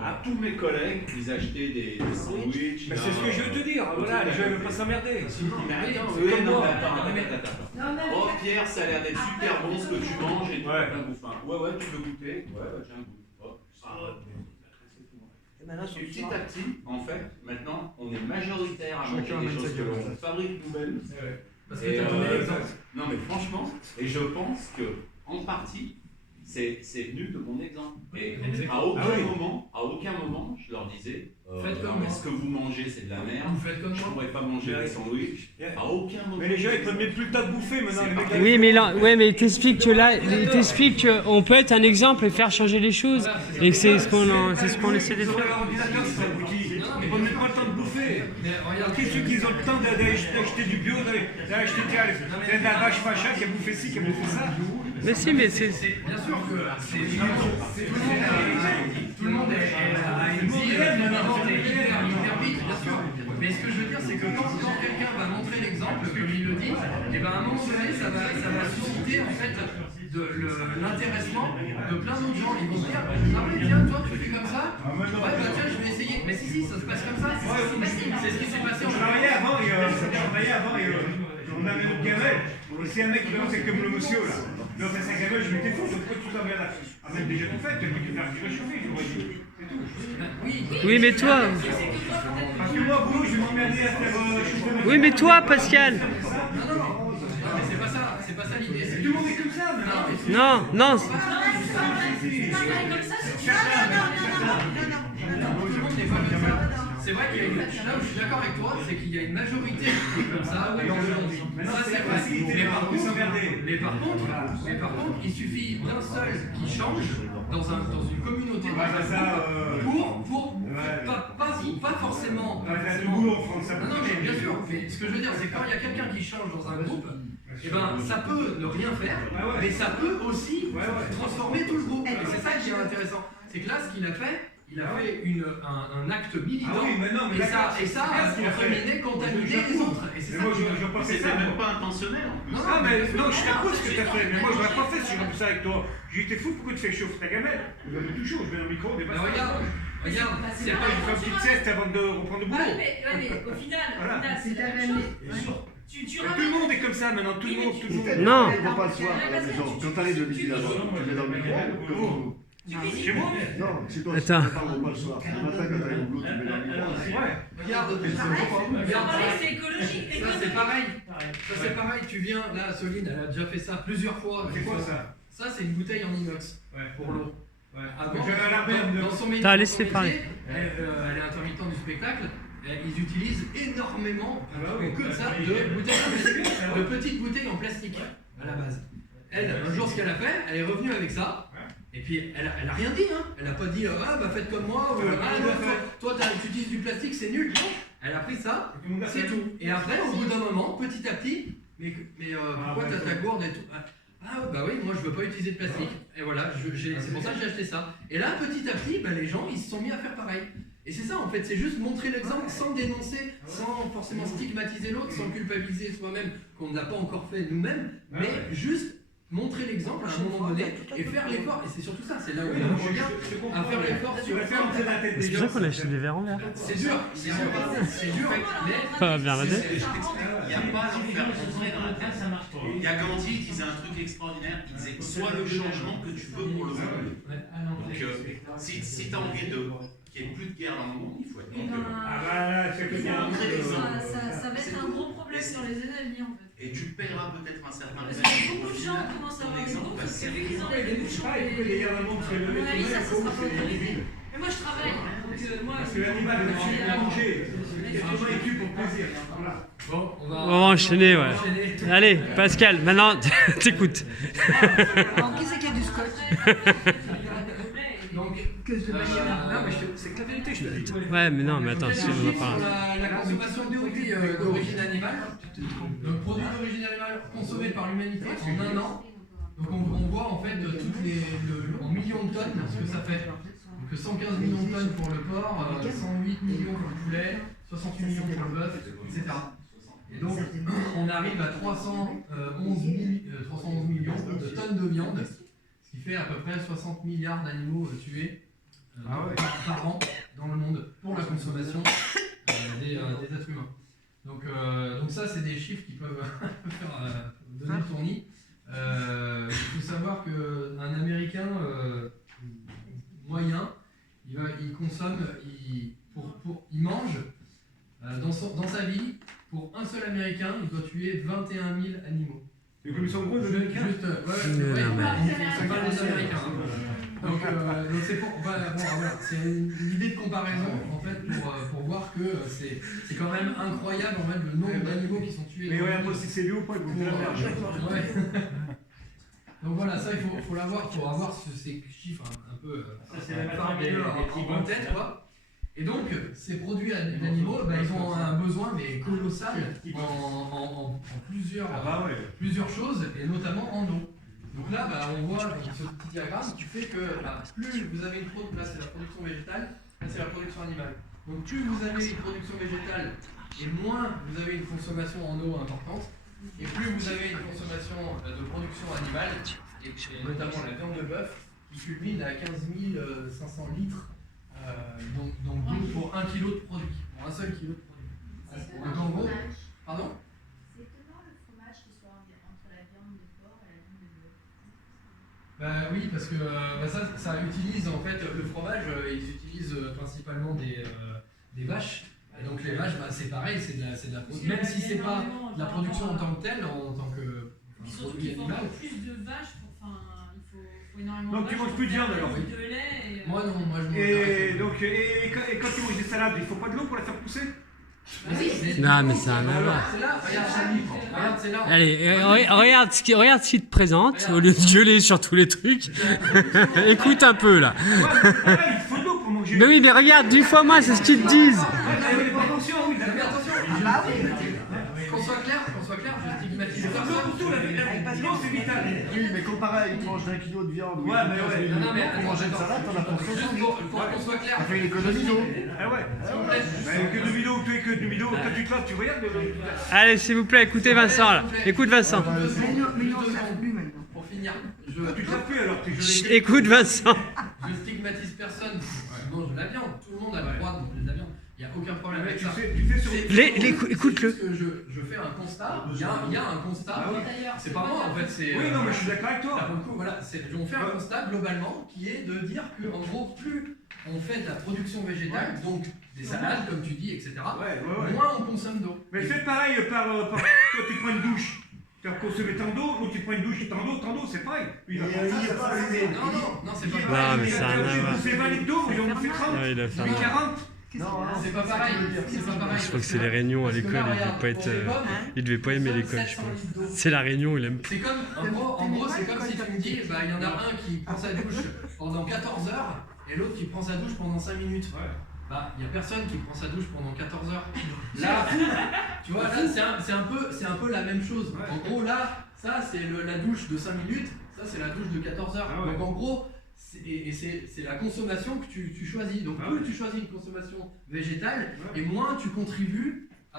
À tous mes collègues, ils achetaient des sandwichs. Mais c'est ce que je veux te dire, voilà, les gens ne veulent pas s'emmerder. Mais attends, c'est oui, comme non, moi. mais attends. Oh Pierre, ça a l'air d'être super bon ce que tu manges et tout, Ouais. plein de bouffe. Ouais, tu veux goûter? Ouais, j'ai un goût. Hop. Et maintenant, Et petit à petit, en fait, maintenant, on est majoritaire à manger des choses que l'on fabrique nous-mêmes. Parce que Et, tu as donné l'exemple. non mais franchement, et je pense que en partie, c'est venu de mon exemple. Et à aucun moment, je leur disais, Faites comme moi. ce que vous mangez, c'est de la merde. Vous faites comme Je ne moi. pourrais pas manger des sandwichs. À aucun moment. Mais les gens ils prennent même plus le temps de bouffer maintenant. Les mecs, Oui, mais là, ouais, mais t'expliques que là, t'expliques qu'on peut être un exemple et faire changer les choses. Et que c'est ce qu'on essaie de Ils ont faire. leur ordinateur, c'est pas abouti. Ils prennent même pas le temps de bouffer. Mais regarde, Qu'est-ce qu'ils ont le temps d'acheter du bio, d'acheter de la vache machin qui a bouffé ci, qui a bouffé ça? Mais si, mais c'est. bien sûr que tout le le monde est hyper vite, bien sûr. Mais ce que je veux dire, c'est que quand quelqu'un va montrer l'exemple, comme il le dit, et ben à un moment donné, ça va susciter en fait l'intéressement de plein d'autres gens. Ils vont se dire, ah ouais, tiens, toi tu fais comme ça, ouais, bah tiens, je vais essayer. Mais si, ça se passe comme ça, c'est ce qui s'est passé en Je travaillais avant, on avait notre gamelle. C'est un mec qui commençait comme le monsieur là. Donc à 5 gamelles, je m'étais fou, donc pourquoi tu t'en viens là? Ah, même déjà tout fait, tu as pu te faire réchauffer, je vois. C'est tout. Oui, mais toi. Parce que moi, boulot, je vais m'emmerder à faire chauffer. Oui, mais toi, Pascal. Non, mais c'est pas ça l'idée. Tout le monde est comme ça maintenant. Non. Tout le monde n'est pas comme ça. C'est vrai qu'il y a une... Là où je suis d'accord avec toi, c'est qu'il y a une majorité qui est comme ça. Ça c'est vrai. Mais par contre, il suffit d'un seul qui change dans une communauté pour pas forcément. Non mais bien sûr. Mais ce que je veux dire, c'est que quand il y a quelqu'un qui change dans un groupe, eh ben, ça peut ne rien faire, mais ça peut aussi transformer tout le groupe. Et c'est ça qui est intéressant. C'est que là, ce qu'il a fait, il a fait un acte militant, et ça a contaminé les autres. Et c'est ça c'était même pas intentionnel. Non, je suis d'accord ce que tu as fait, mais moi je l'aurais pas fait si j'aurais fait ça avec toi. J'ai été fou, pourquoi tu fais chauffer ta gamelle? Vous avez tout chaud, je vais dans le micro, on dépasse. Regarde, c'est pas une petite sieste avant de reprendre le boulot. Mais au final, c'est la même chose. Tout le monde est comme ça maintenant, tout le monde. Non. On va pas le soir à la maison. Quand t'arrives le midi là-bas, tu mets dans le micro. Chez moi? Non, c'est toi, tu ne parles pas le soir. Le matin, quand t'arrives au boulot, tu mets dans le micro. Regarde, c'est écologique. Ça c'est pareil. Ça c'est pareil, tu viens, là, Soline, elle a déjà fait ça plusieurs fois. C'est quoi ça? Ça c'est une bouteille en inox pour l'eau. Dans son métier, T'as laissé parler. Elle est intermittente du spectacle. Ils utilisent énormément que ça de bouteilles de petites bouteilles en plastique à la base. Elle, un jour, ce qu'elle a fait, elle est revenue avec ça. Et puis elle a rien dit, hein. Elle a pas dit ah bah faites comme moi ou toi tu utilises du plastique, c'est nul. Non, elle a pris ça, c'est tout. Et après, au bout d'un moment, petit à petit, mais pourquoi t'as ta gourde et tout? Ah bah oui, moi je veux pas utiliser de plastique. Et voilà, c'est pour ça que j'ai acheté ça. Et là, petit à petit, bah, les gens ils se sont mis à faire pareil. Et c'est ça en fait, c'est juste montrer l'exemple sans dénoncer, sans forcément stigmatiser l'autre, sans culpabiliser soi-même qu'on n'a pas encore fait nous-mêmes, mais juste montrer l'exemple à un moment donné et faire l'effort. Et c'est surtout ça, c'est là où on regarde à faire l'effort sur C'est pour ça qu'on a acheté des verres en verre. C'est dur, mais... Pas bien raté. Il n'y a pas à en faire rentrer dans la tête. Il y a Gandhi qui disait un truc extraordinaire, il disait sois le changement que tu veux pour le monde. Donc si tu as envie qu'il n'y ait plus de guerre dans le monde, il faut être conquérant. Ça va être un gros problème dans les années à venir en fait. Et tu paieras peut-être un certain Parce que beaucoup de gens commencent à avoir des groupes parce que vu qu'ils ont des bouchons. Ça sera pas autorisé. Mais moi je travaille, donc moi. Parce que l'animal, il a mangé. L'être est tué pour plaisir. Bon, on va enchaîner, ouais. Allez, Pascal, maintenant, t'écoutes. Alors, qui c'est qui a du scotch? Donc, c'est que la vérité, je te dis. Ouais, mais non, mais attends, si on va pas. La consommation de produits d'origine animale, donc produits d'origine animale consommés par l'humanité en un an. Donc on voit en fait en millions de tonnes ce que ça fait. Donc 115 millions de tonnes pour le porc, 108 millions pour le poulet, 68 millions pour le bœuf, etc. Et donc on arrive à 311 millions de tonnes de viande, ce qui fait à peu près 60 milliards d'animaux tués par an dans le monde pour la consommation des êtres humains. Donc ça c'est des chiffres qui peuvent faire donner le tournis. Il faut savoir qu'un Américain moyen, il consomme, il mange dans sa vie, pour un seul Américain, il doit tuer 21 000 animaux. C'est comme ils sont gros, les Américains. C'est pas les Américains. Donc c'est pour, voilà, c'est une idée de comparaison en fait pour voir que c'est quand même incroyable en fait le nombre d'animaux qui sont tués. Mais ouais, après si c'est lui ou pas, il faut la faire. Donc voilà, ça il faut l'avoir pour avoir ces chiffres un peu en tête quoi. Et donc ces produits d'animaux, ils ont un besoin mais colossal en plusieurs choses et notamment en eau. Donc là, bah, on voit dans ce petit diagramme qui fait que bah, plus vous avez là c'est la production végétale, là c'est la production animale. Donc plus vous avez une production végétale et moins vous avez une consommation en eau importante, et plus vous avez une consommation de production animale, et notamment la viande de bœuf, qui culmine à 15 500 litres d'eau pour 1 kg de produit, pour un seul kilo de produit. Donc en gros, pardon ? C'est étonnant le fromage qui soit entre la viande de porc et la viande de bœuf. Bah oui, parce que ça utilise en fait le fromage, ils utilisent principalement des vaches. Et donc les vaches, bah, c'est pareil, c'est de la production. Même si c'est pas de la production en tant que telle, en tant que produit animal. Il faut plus de vaches, il faut énormément donc de vaches. tu manges plus de viande alors? De lait et... Moi non, moi je mange. Et quand tu manges des salades, il faut pas de l'eau pour la faire pousser? Non, mais c'est un malin. C'est là, regarde, c'est là. Allez, regarde ce qu'il te présente, au lieu de gueuler sur tous les trucs. Écoute un peu là. Il faut de l'eau pour manger. Mais oui, mais regarde, 10 fois moins, c'est ce qu'ils te disent. Attention, oui, Qu'on soit clair, je stigmatise personne. L'eau c'est vital. Oui, mais comparé à une tranche d'1 kilo de viande, Ouais, mais ouais. Non, mais pour manger une salade, t'en as pour 500 litres. Pour qu'on soit clair. Ça fait une économie d'eau. Ah ouais. Mais que de vidéo, quand tu te laves, tu regardes. Allez, s'il vous plaît, écoutez Vincent là. Écoute Vincent. Mais non, ça ne plus maintenant. Pour finir, Tu te laves plus alors, t'es Chut, écoute Vincent. je stigmatise personne qui mange de la viande. Tout le monde a le droit de manger de la viande. Il n'y a aucun problème avec ça. Écoute-le. Je fais un constat. Il y a un constat. C'est pas moi en fait. C'est. Oui, non, mais je suis d'accord avec toi. Là, pour le coup, voilà, on fait un constat globalement qui est de dire que en gros, plus on fait de la production végétale, donc des salades comme tu dis, etc. Moins on consomme d'eau. Mais fais pareil quand tu prends une douche. Tu as consommé tant d'eau, ou tu prends une douche, tant d'eau, c'est pareil. Non, c'est pas pareil. Non, mais c'est un malin. C'est 20 litres d'eau, ils ont fait 30, Ouais, il a fait un 40. Non, c'est pas pareil. Je crois que c'est les réunions à l'école, il devait pas aimer l'école, je pense. C'est la réunion, il aime pas. C'est comme, en gros, c'est comme si tu me dis, bah, il y en a un qui prend sa douche pendant 14 heures et l'autre qui prend sa douche pendant 5 minutes. Bah, il n'y a personne qui prend sa douche pendant 14 heures. Là, tu vois, là, c'est un peu la même chose. En gros, là, ça, c'est la douche de 5 minutes, ça, c'est la douche de 14 heures. Donc, en gros, c'est la consommation que tu choisis. Donc, plus tu choisis une consommation végétale, et moins tu contribues au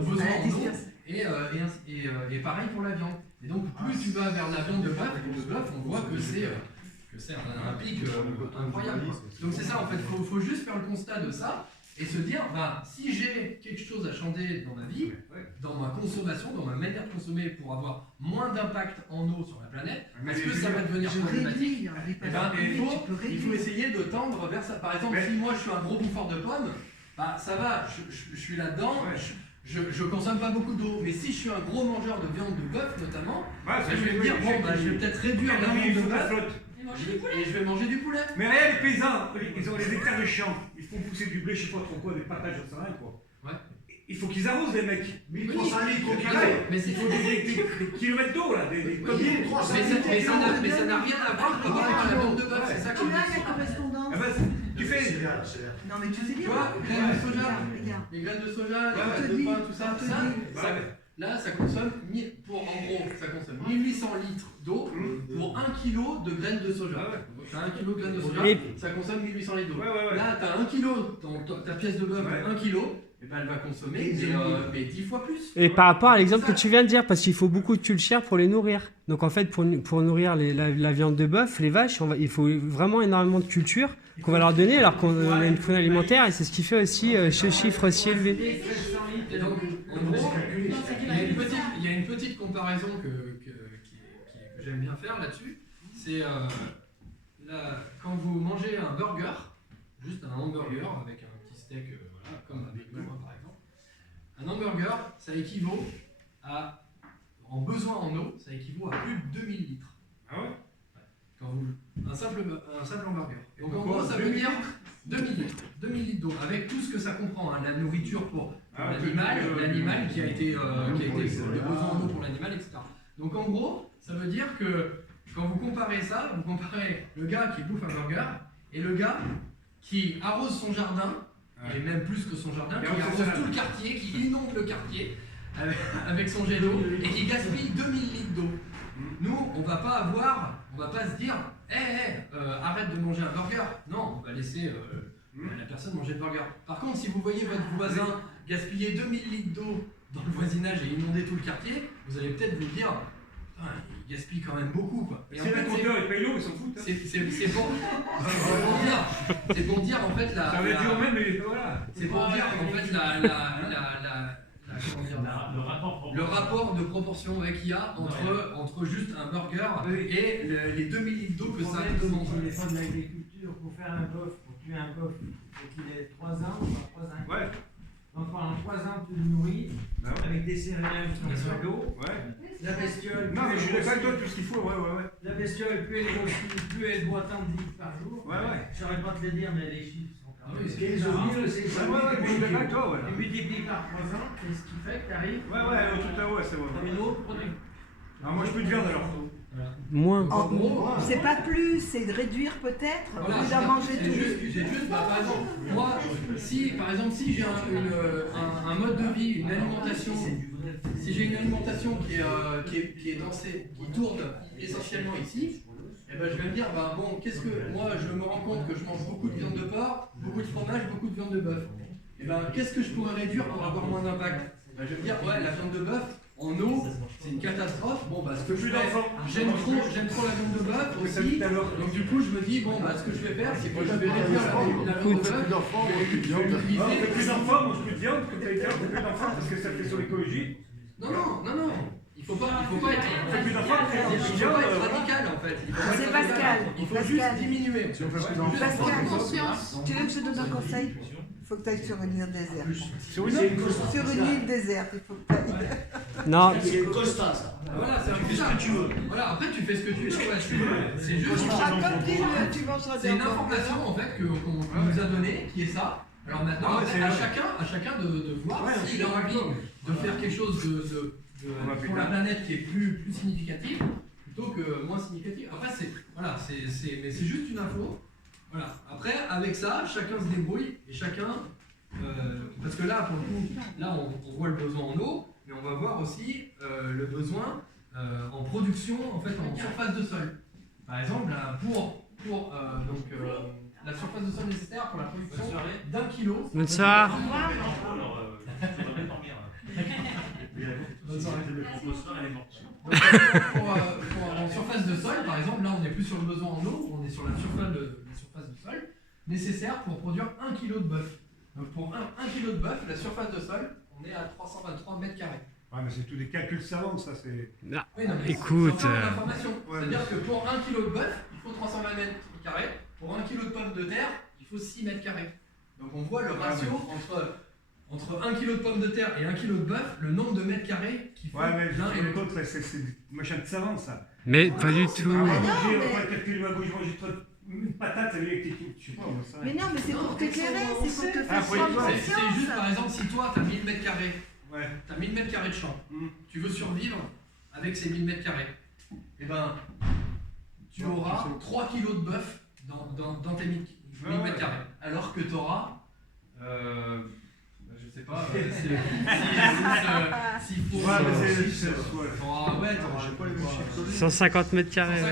besoin en eau. Et pareil pour la viande. Et donc, plus tu vas vers la viande de bœuf, on voit que c'est un pic incroyable. Donc c'est ça en fait, il faut juste faire le constat de ça et se dire, bah, si j'ai quelque chose à changer dans ma vie, dans ma consommation, dans ma manière de consommer pour avoir moins d'impact en eau sur la planète, est-ce que ça va devenir problématique? Il faut essayer de tendre vers ça. Par exemple, si moi je suis un gros bouffeur de pommes, bah ça va, je suis là-dedans. Je consomme pas beaucoup d'eau, mais si je suis un gros mangeur de viande de bœuf notamment, je vais me dire, bon, bah, je vais peut-être réduire la viande de bœuf. Et je vais manger du poulet. Mais regarde les paysans, ils ont les hectares de champs, ils font pousser du blé, je sais pas trop quoi, des patates, j'en sais rien quoi. Il faut qu'ils arrosent les mecs. 1300 litres au carré. Mais il faut des kilomètres d'eau là, des mais ça n'a rien à voir par rapport à la viande de bœuf, c'est ça qui est correspondance. Tu fais. Non mais tu sais bien. Tu vois, les graines de soja, les graines de pain, tout ça, là, ça consomme, ça consomme 1800 litres d'eau pour 1 kg de graines de soja. Donc, tu as 1 kg de graines de soja, ça consomme 1800 litres d'eau. Là, tu as 1 kg, ta pièce de bœuf, 1 kg, et ben elle va consommer mais 10 fois plus. Et par rapport à l'exemple que tu viens de dire, parce qu'il faut beaucoup de culture pour les nourrir. Donc en fait, pour nourrir la viande de bœuf, les vaches, il faut vraiment énormément de culture qu'on va leur donner alors qu'on a une faune alimentaire et c'est ce qui fait aussi ce chiffre si élevé. Et donc, en gros, il y a une petite comparaison que j'aime bien faire là-dessus. C'est quand vous mangez un burger, juste un hamburger avec un petit steak, comme avec nous par exemple, un hamburger, ça équivaut en besoin en eau, ça équivaut à plus de 2000 litres. Ah ouais? Un simple hamburger. Donc en gros, ça veut dire 2000 litres d'eau, avec tout ce que ça comprend, hein, la nourriture pour l'animal qui a été les besoins en eau pour l'animal, etc. Donc en gros, ça veut dire que quand vous comparez ça, vous comparez le gars qui bouffe un burger et le gars qui arrose son jardin, et même plus que son jardin, qui arrose tout le quartier, qui inonde le quartier avec son jet d'eau et qui gaspille 2000 litres d'eau. Nous, on va pas se dire, arrête de manger un burger. Non, on va laisser la personne manger le burger. Par contre, si vous voyez votre voisin gaspiller 2000 litres d'eau dans le voisinage et inonder tout le quartier, vous allez peut-être vous dire, il gaspille quand même beaucoup, quoi. Et si le compteur il paye l'eau, ils s'en foutent. C'est pour dire en fait ça va être dur même, mais voilà. C'est pour dire en fait le rapport de proportion qu'il y a entre juste un burger et les 2000 litres d'eau que ça demande. Si on est pas de l'agriculture, pour faire un bœuf, pour tuer un bœuf, il faut qu'il ait 3 ans ou pas 3 ans. Ouais. Donc pendant 3 ans, tu le nourris avec des céréales sur l'eau. Ouais. La bestiole. Non, mais je suis d'accord avec toi, tout ce qu'il faut, ouais. La bestiole, plus elle grossit, plus elle boit tant de litres par jour. Ouais. Je saurais pas te le dire, mais les chiffres sont quand même. 15 000, c'est ça. Ouais, je suis d'accord avec toi, ouais. Tu multiplies par 3 ans, c'est ce qui fait que tu arrives. Ouais, tout à fait, c'est vrai. Comme une autre produit. Alors, moi, je peux te viande alors. Moins. En gros, c'est pas plus, c'est de réduire peut-être, au lieu d'en manger tous les J'ai juste, par exemple, moi, si j'ai un mode de vie, une alimentation, si j'ai une alimentation qui est dansée, qui tourne essentiellement ici, et ben je vais me dire, moi je me rends compte que je mange beaucoup de viande de porc, beaucoup de fromage, beaucoup de viande de bœuf. Et ben qu'est-ce que je pourrais réduire pour avoir moins d'impact? Je vais me dire, la viande de bœuf, en eau, c'est une catastrophe. Ce que je fais, j'aime trop la viande de bœuf aussi. Donc du coup, je me dis, ce que je vais faire, c'est que je vais réduire la viande de bœuf. Plus d'enfants, plus d'enfants, mange plus de viande, comme tu as dit, plus d'enfants, parce que ça fait sur l'écologie. Non. Il faut pas être radical en fait. C'est Pascal. Il faut juste diminuer. Pascal, tu veux que je te donne un conseil? Il faut que tu ailles sur une île déserte. Sur une île déserte, il faut que tu ailles. Non. C'est constat ça. Voilà, c'est ce que tu veux. Voilà, après tu fais ce que tu veux. C'est juste c'est une information en fait qu'on nous a donnée qui est ça. Alors maintenant, à chacun de voir s'il a envie de faire quelque chose pour la planète qui est plus significatif plutôt que moins significatif. Après mais c'est juste une info. Voilà. Après, avec ça, chacun se débrouille et chacun, parce que là, pour le coup, on voit le besoin en eau, mais on va voir aussi le besoin en production, en fait, en surface de sol. Par exemple, là, pour la surface de sol nécessaire pour la production d'1 kilo. Bonsoir. En surface de sol, par exemple, là on n'est plus sur le besoin en eau, on est sur la surface de sol nécessaire pour produire 1 kg de bœuf. Donc pour 1 kg de bœuf, la surface de sol, on est à 323 mètres carrés. Ouais, mais c'est tous des calculs savants, ça c'est. Ah, oui, non, écoute. C'est-à-dire que pour 1 kg de bœuf, il faut 320 mètres carrés. Pour 1 kg de pommes de terre, il faut 6 mètres carrés. Donc on voit le ratio entre 1 kg de pommes de terre et 1 kg de bœuf, le nombre de mètres carrés qu'il faut. Ouais, mais l'un et l'autre, c'est machin de savant ça. Mais pas du tout. On va calculer ma gauche, manger trop une patate, ça veut dire que tu sais pas, ça. Mais non, mais c'est pour t'éclairer, c'est pour te faire prendre conscience. C'est juste par exemple, si toi, tu as 1000 mètres carrés, tu as 1000 mètres carrés de champ, tu veux survivre avec ces 1000 mètres carrés, et ben tu auras 3 kg de bœuf dans tes 1000 mètres carrés. Alors que tu auras, je sais pas, s'il faut. Ouais, mais c'est. 150 mètres carrés.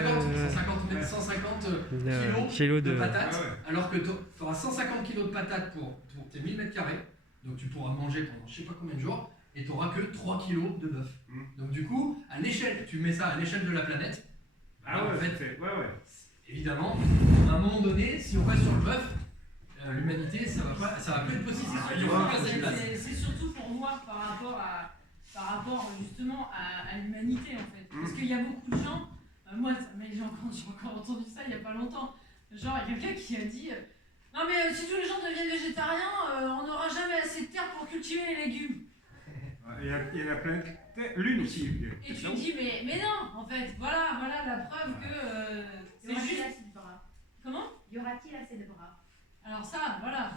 150 kilos de patates. Alors que tu auras 150 kilos de patates pour tes 1000 mètres carrés. Donc tu pourras manger pendant je sais pas combien de jours. Et tu n'auras que 3 kilos de bœuf. Donc du coup, à l'échelle, tu mets ça à l'échelle de la planète. En fait, évidemment, à un moment donné, si on reste sur le bœuf, l'humanité, ça va plus être possible. C'est surtout pour moi par rapport justement à l'humanité en fait. Parce qu'il y a beaucoup de gens, j'ai encore entendu ça il n'y a pas longtemps. Genre, il y a quelqu'un qui a dit non mais si tous les gens deviennent végétariens, on n'aura jamais assez de terre pour cultiver les légumes. Il y a la planète Lune aussi. Et tu dis mais non, en fait, voilà la preuve que c'est juste. Assez de bras. Comment? Y aura-t-il assez de bras? Alors ça, voilà.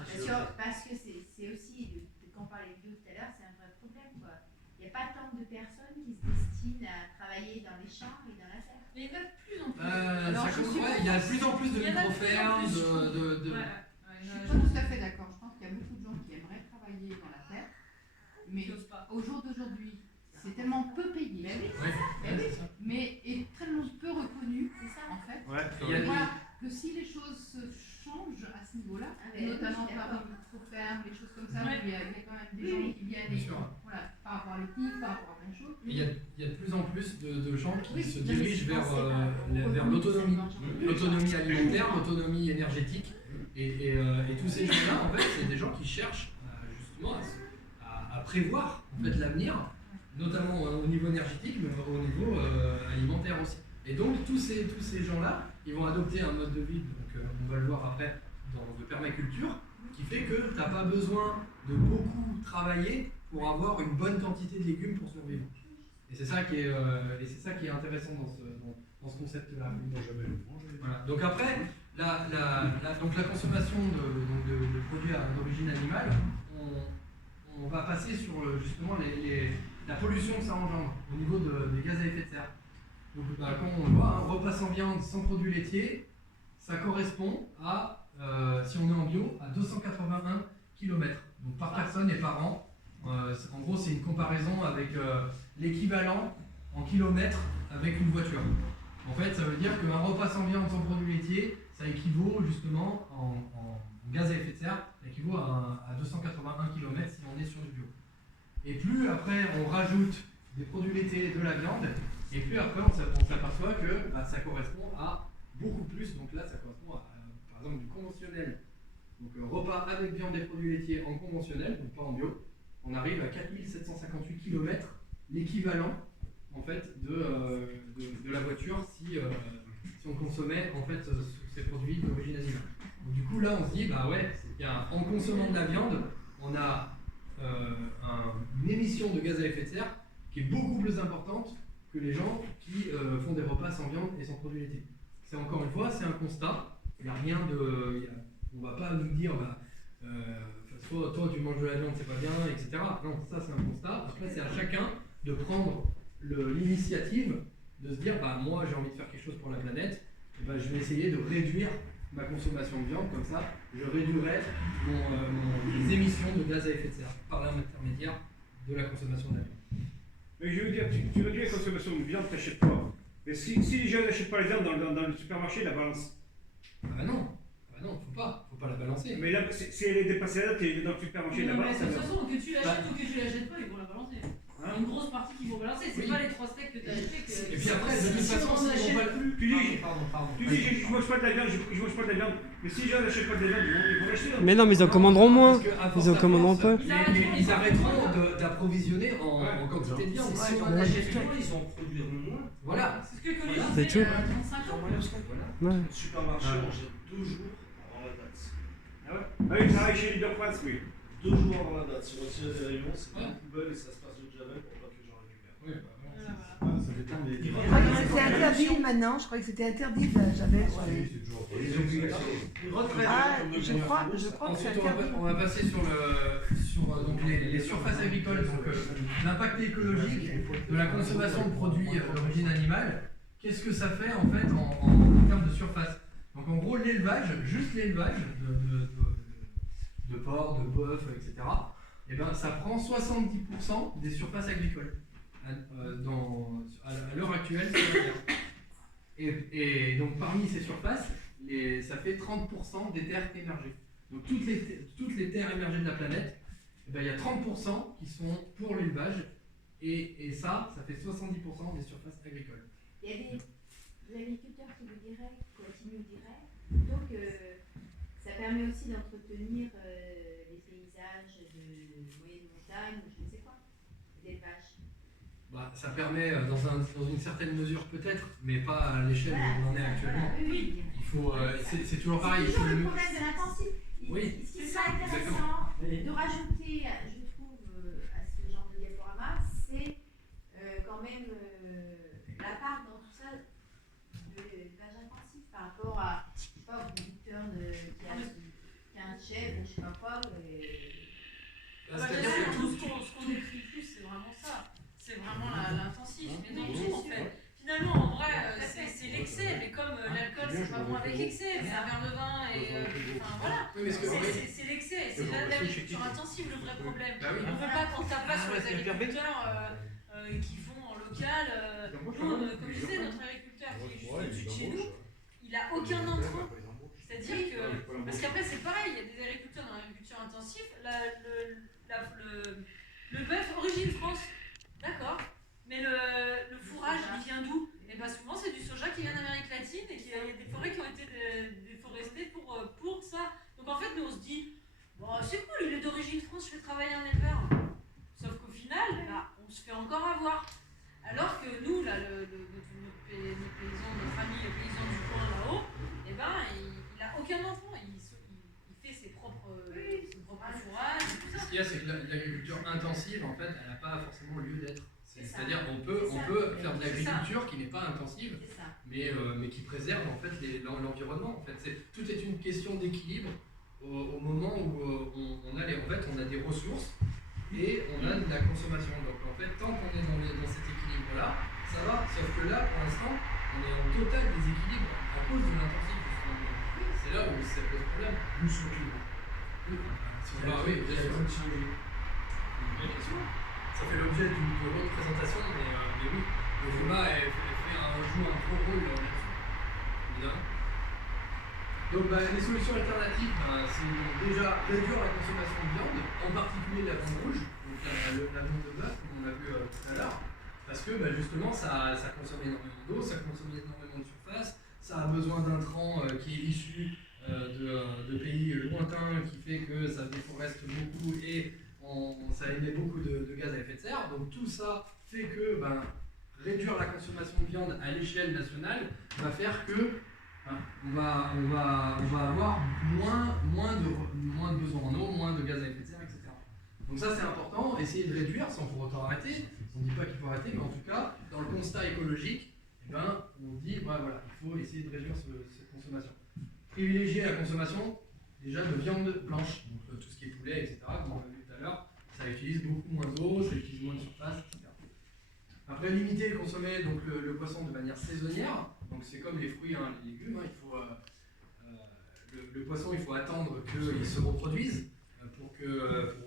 Parce que c'est aussi, quand on parlait de bio tout à l'heure, c'est un vrai problème, quoi. Il n'y a pas tant de personnes qui se destinent à travailler dans les champs et dans la terre. Mais il y en a de plus en plus. Il y a de plus en plus de micro-fermes, Je suis pas tout à fait d'accord. Je pense qu'il y a beaucoup de gens qui aimeraient travailler dans la terre, mais au jour d'aujourd'hui, c'est tellement peu payé. Mais y a quand même des gens qui viennent Bien sûr. voilà, par rapport à l'éthique, par rapport à plein de choses. Il y a de plus en plus de gens qui se non, mais dirigent c'est vers l'autonomie. L'autonomie alimentaire, l'autonomie énergétique. Et tous ces gens-là, en fait, c'est des gens qui cherchent justement à prévoir en fait, l'avenir, notamment au niveau énergétique, mais au niveau alimentaire aussi. Et donc, tous ces gens-là, ils vont adopter un mode de vie, donc on va le voir après, de permaculture, qui fait que tu n'as pas besoin de beaucoup travailler pour avoir une bonne quantité de légumes pour survivre. Et c'est ça qui est intéressant dans ce concept-là. Voilà. Donc après, donc la consommation de produits d'origine animale, on va passer sur justement la pollution que ça engendre au niveau des gaz à effet de serre. Donc comme on le voit, un repas sans viande, sans produits laitiers, ça correspond à, si on est en bio, à 281 km donc par personne et par an. En gros, c'est une comparaison avec l'équivalent en kilomètres avec une voiture. En fait, ça veut dire qu'un repas sans viande, sans produits laitiers, ça équivaut justement en gaz à effet de serre, ça équivaut à 281 km si on est sur du bio. Et plus après on rajoute des produits laitiers, de la viande, et puis après on s'aperçoit que ça correspond à beaucoup plus. Donc là, ça correspond à, par exemple, du conventionnel. Donc repas avec viande et produits laitiers en conventionnel, donc pas en bio, on arrive à 4758 km, l'équivalent en fait de la voiture si on consommait en fait ces produits d'origine animale. Donc du coup là on se dit en consommant de la viande, on a une émission de gaz à effet de serre qui est beaucoup plus importante que les gens qui font des repas sans viande et sans produits laitiers. C'est encore une fois, c'est un constat. Il n'y a rien de, on va pas nous dire toi tu manges de la viande c'est pas bien, etc. Non, ça c'est un constat. Après c'est à chacun de prendre l'initiative de se dire moi j'ai envie de faire quelque chose pour la planète, et je vais essayer de réduire ma consommation de viande, comme ça je réduirai les émissions de gaz à effet de serre par l'intermédiaire de la consommation de la viande. Mais je veux dire, tu réduis la consommation de viande, tu n'achètes pas. Mais si les gens n'achètent pas les viandes dans le supermarché, la balance. Non, faut pas la balancer. Mais là, si elle est dépassée la date, elle est dans le supermarché, la balance. De toute façon, que tu l'achètes ou que tu l'achètes pas, ils vont la balancer. Il y a une grosse partie qui vont balancer, c'est pas les 3 steaks que tu as achetés. Et puis après, de toute façon, on n'achète plus. Tu dis, je mange pas de la viande, je mange pas de la viande. Mais si les gens n'achètent pas de la viande, ils vont l'acheter. Mais non, mais ils en commanderont moins. Ils en commanderont peu. Ils arrêteront d'approvisionner en quantité de viande. Si on n'achète pas, ils en produiront moins. Voilà. C'est ce que Colin C'est disait tout. 35 ans. Ouais. Le supermarché, on jette 2 jours avant la date. Ah ouais? Ah oui, il travaille chez Leader France, oui. 2 jours avant la date. Si on retire des rayons, c'est une poubelle et ça se passe de javel pour pas que les gens récupèrent. Oui, Ça dépend des. Je croyais que c'était interdit maintenant, je croyais que c'était interdit, j'avais. Je crois que c'est Ensuite, interdit. on va passer sur donc les surfaces agricoles, donc l'impact écologique de la consommation de produits d'origine animale. Qu'est-ce que ça fait en fait en termes de surface? Donc en gros, l'élevage, juste l'élevage de porc, de bœuf, etc., ça prend 70% des surfaces agricoles à l'heure actuelle sur la Terre. Et donc parmi ces surfaces, ça fait 30% des terres émergées. Donc toutes les terres émergées de la planète, il y a 30% qui sont pour l'élevage, et ça fait 70% des surfaces agricoles. Il y a des agriculteurs qui vous nous diraient, donc ça permet aussi d'entretenir les paysages de moyenne montagne, ou je ne sais quoi, l'élevage. Ça permet dans une certaine mesure peut-être, mais pas à l'échelle où on en est actuellement. Oui. Il faut, c'est toujours pareil. C'est toujours le problème de l'intensif. Oui. Ce qui serait intéressant de rajouter, je trouve, à ce genre de diaporama, c'est quand même la part dans tout ça de l'élevage intensif par rapport à, je sais pas, au producteur qui a un chef ou je sais pas quoi. C'est-à-dire que tout ce qu'on décrit plus, c'est vraiment ça. C'est vraiment l'intensif. Mais non, tout en fait. Finalement, en vrai, c'est l'excès, mais comme l'alcool, c'est pas bon avec excès, c'est un verre de vin et. Enfin voilà. C'est l'excès, c'est l'agriculture intensive le vrai problème. On ne veut pas qu'on tape pas sur les agriculteurs qui font en local. Nous, comme je disais, notre agriculteur qui est juste au-dessus de chez nous, il n'a aucun entrain. C'est-à-dire que. Parce qu'après, c'est pareil, il y a des agriculteurs dans l'agriculture intensive, la paye un éleveur. Sauf qu'au final, bah, on se fait encore avoir. Alors que nous, là, nos paysans, notre ami le paysan du coin là-haut, eh ben, il n'a aucun enfant. Il fait ses propres fourrages. Ce qu'il y a, c'est que l'agriculture intensive, en fait, elle n'a pas forcément lieu d'être. C'est-à-dire qu'on peut faire de l'agriculture qui n'est pas intensive, mais qui préserve en fait l'environnement. En fait, tout est une question d'équilibre au moment où on a des ressources et on a de la consommation. Donc en fait, tant qu'on est dans cet équilibre-là, ça va. Sauf que là, pour l'instant, on est en total déséquilibre à cause de l'intensif. C'est là où ça pose problème. Nous sommes Oui, bien sûr. Ça fait l'objet d'une représentation, mais oui, le FEMA joue un gros rôle là-dessus, évidemment. Donc les solutions alternatives, c'est déjà réduire la consommation de viande, en particulier la viande rouge, donc la viande de bœuf, comme on a vu tout à l'heure, parce que justement ça consomme énormément d'eau, ça consomme énormément de surface, ça a besoin d'intrants qui est issu de pays lointains, qui fait que ça déforeste beaucoup et ça émet beaucoup de gaz à effet de serre. Donc tout ça fait que réduire la consommation de viande à l'échelle nationale va faire que on va avoir moins de besoin en eau, moins de gaz à effet de serre, etc. Donc ça c'est important, essayer de réduire sans pour autant arrêter. On ne dit pas qu'il faut arrêter, mais en tout cas, dans le constat écologique, on dit voilà, il faut essayer de réduire cette consommation. Privilégier la consommation déjà de viande blanche, donc tout ce qui est poulet, etc. Comme on a vu tout à l'heure, ça utilise beaucoup moins d'eau, ça utilise moins de surface, etc. Après, limiter et consommer donc, le poisson de manière saisonnière, donc c'est comme les fruits, les légumes, il faut, le poisson, il faut attendre qu'il se reproduise pour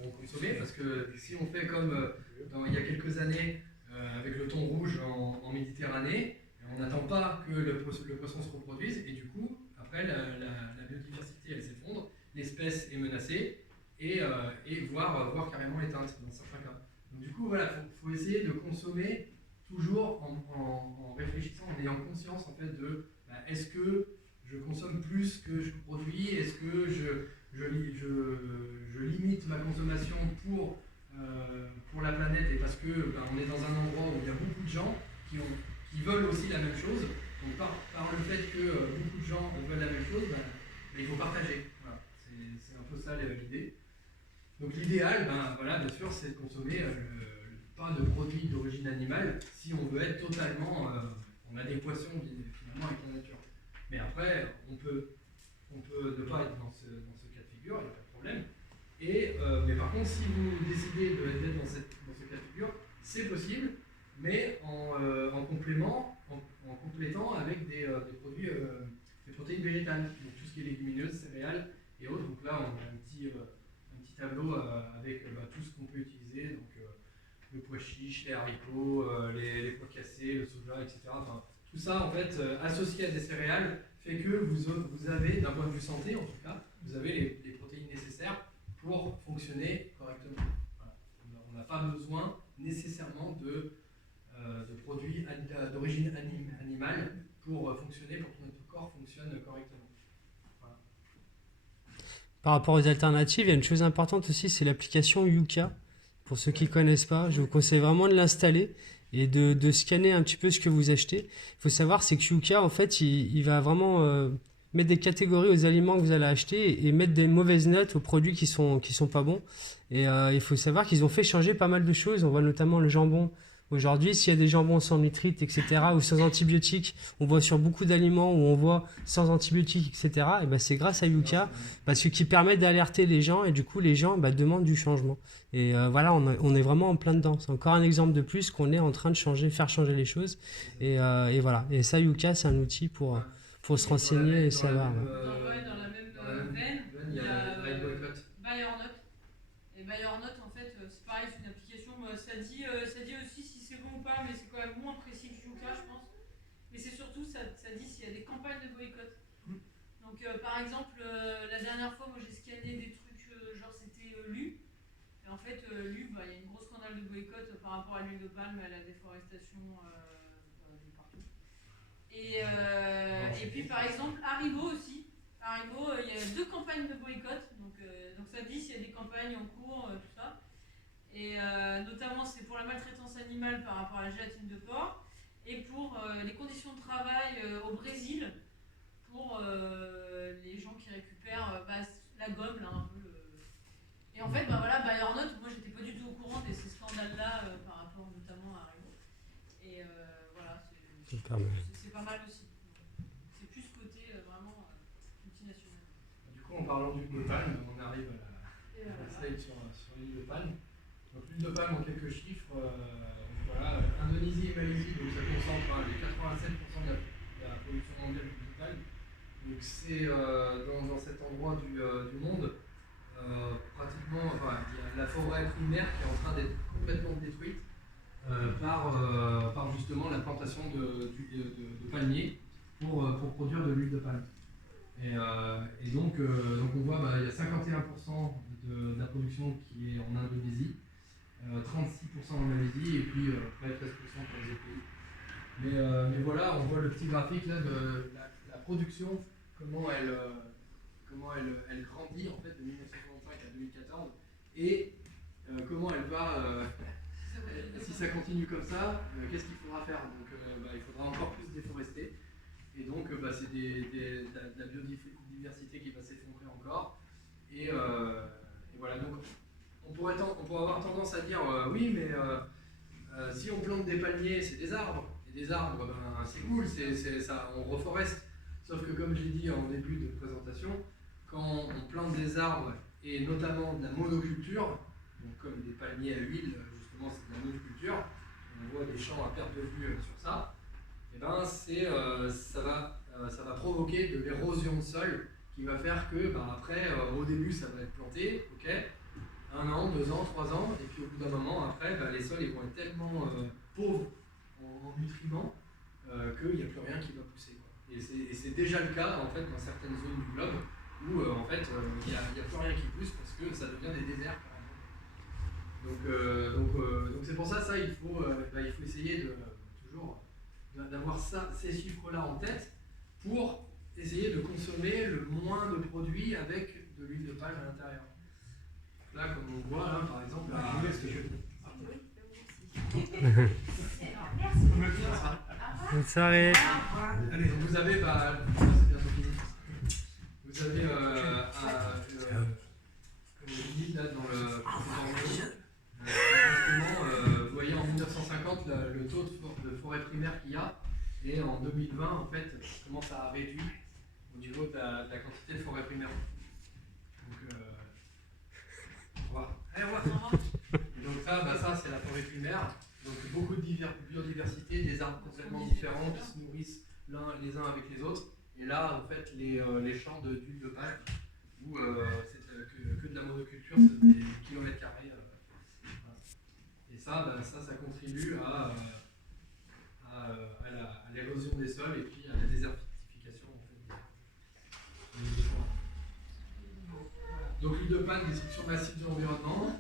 en consommer, parce que si on fait comme il y a quelques années avec le thon rouge en Méditerranée, on n'attend pas que le poisson se reproduise, et du coup, après, la biodiversité, elle s'effondre, l'espèce est menacée, et voire carrément éteinte dans certains cas. Donc du coup, voilà, faut essayer de consommer toujours en réfléchissant, en ayant conscience en fait de est-ce que je consomme plus que je produis, est-ce que je limite ma consommation pour la planète et parce que on est dans un endroit où il y a beaucoup de gens qui veulent aussi la même chose. Donc par le fait que beaucoup de gens veulent la même chose, il faut partager. Voilà. C'est un peu ça l'idée. Donc l'idéal, bien sûr, c'est de consommer pas de produits d'origine animale si on veut être totalement en adéquation finalement avec la nature. Mais après, on peut ne pas être dans ce cas de figure, il n'y a pas de problème. Mais par contre, si vous décidez d'être dans ce cas de figure, c'est possible, mais en complétant avec des produits, des protéines végétales, donc tout ce qui est légumineuses, céréales et autres. Donc là, on a un petit tableau avec tout ce qu'on peut utiliser, donc le pois chiche, les haricots, les pois cassés, le soja, etc. Enfin, tout ça, en fait, associé à des céréales, fait que vous avez, d'un point de vue santé en tout cas, vous avez les protéines nécessaires pour fonctionner correctement. Voilà. On n'a pas besoin nécessairement de produits d'origine animale pour fonctionner, pour que notre corps fonctionne correctement. Voilà. Par rapport aux alternatives, il y a une chose importante aussi, c'est l'application Yuka. Pour ceux qui ne connaissent pas, je vous conseille vraiment de l'installer et de scanner un petit peu ce que vous achetez. Il faut savoir, c'est que Yuka, en fait, il va vraiment mettre des catégories aux aliments que vous allez acheter et mettre des mauvaises notes aux produits qui sont pas bons. Et il faut savoir qu'ils ont fait changer pas mal de choses. On voit notamment le jambon. Aujourd'hui, s'il y a des jambons sans nitrite, etc., ou sans antibiotiques, on voit sur beaucoup d'aliments où on voit sans antibiotiques, etc., et ben c'est grâce à Yuka, parce que qui permet d'alerter les gens, et du coup, les gens demandent du changement. Et voilà, on est vraiment en plein dedans. C'est encore un exemple de plus qu'on est en train de faire changer les choses. Et voilà. Et ça, Yuka, c'est un outil pour se renseigner et savoir. Dans la même veine, il y a BayerNote. Et BayerNote, en fait, c'est pareil, c'est une application, ça dit aussi si c'est bon ou pas, mais c'est quand même moins précis que Yuka, je pense. Mais c'est surtout, ça dit s'il y a des campagnes de boycott. Donc, par exemple, la dernière fois, moi j'ai scanné des trucs, genre c'était Lu. Et en fait, Lu, il y a une grosse scandale de boycott par rapport à l'huile de palme et à la déforestation de partout. Et puis, par exemple, Haribo aussi. Haribo, il y a 2 campagnes de boycott. Donc ça dit s'il y a des campagnes en cours, tout ça. c'est pour la maltraitance animale par rapport à la gélatine de porc, et pour les conditions de travail au Brésil, pour les gens qui récupèrent la gomme, là, un peu. Et en fait, voilà, Bayernot, moi j'étais pas du tout au courant de ces scandales-là par rapport notamment à Haribo. Et voilà, c'est pas mal aussi. C'est plus côté vraiment multinational. Du coup, en parlant d'huile de palme, on arrive à la slide sur l'huile de palme. Donc l'huile de palme en quelques chiffres, voilà, Indonésie et Malaisie, donc ça concentre les 87% de la production mondiale d'huile de palme. Donc c'est dans cet endroit du monde, pratiquement, il y a la forêt primaire qui est en train d'être complètement détruite par justement la plantation de palmiers pour produire de l'huile de palme. Et donc on voit il y a 51% de la production qui est en Indonésie, 36% en Malaisie et puis près de 13% pour les autres pays. Mais voilà, on voit le petit graphique là de la production, comment elle grandit en fait de 1965 à 2014 et comment elle va, si ça continue comme ça, qu'est-ce qu'il faudra faire? Donc il faudra encore plus déforester et donc c'est de la biodiversité qui va s'effondrer encore et voilà, donc on pourrait avoir tendance à dire oui mais si on plante des palmiers c'est des arbres et des arbres c'est cool, ça, on reforeste. Sauf que comme je l'ai dit en début de présentation, quand on plante des arbres, et notamment de la monoculture, donc comme des palmiers à huile, justement c'est de la monoculture, on voit des champs à perte de vue sur ça, et ça va provoquer de l'érosion de sol qui va faire que après, au début ça va être planté, ok, 1 an, 2 ans, 3 ans, et puis au bout d'un moment, après, les sols ils vont être tellement pauvres en nutriments qu'il n'y a plus rien qui va pousser. Et c'est déjà le cas en fait dans certaines zones du globe où en fait il n'y a plus rien qui pousse parce que ça devient des déserts carrément. Donc c'est pour ça il faut essayer toujours d'avoir ces chiffres-là en tête pour essayer de consommer le moins de produits avec de l'huile de palme à l'intérieur. Là comme on voit là par exemple. Bonne soirée. Allez, vous avez, c'est bientôt fini. Vous avez comme je dis là dans le vous voyez en 1950 le taux de forêt primaire qu'il y a, et en 2020 en fait ça commence à réduire au niveau de la quantité de forêt primaire. Donc au revoir. Allez, au revoir. Et donc ça c'est la forêt primaire. Donc beaucoup de biodiversité, des arbres complètement différents qui se nourrissent les uns avec les autres. Et là, en fait, les champs d'huile de palme, où c'est que de la monoculture, c'est des kilomètres carrés. Et ça contribue à l'érosion des sols et puis à la désertification. En fait. Donc l'huile de palme, destruction massive de l'environnement.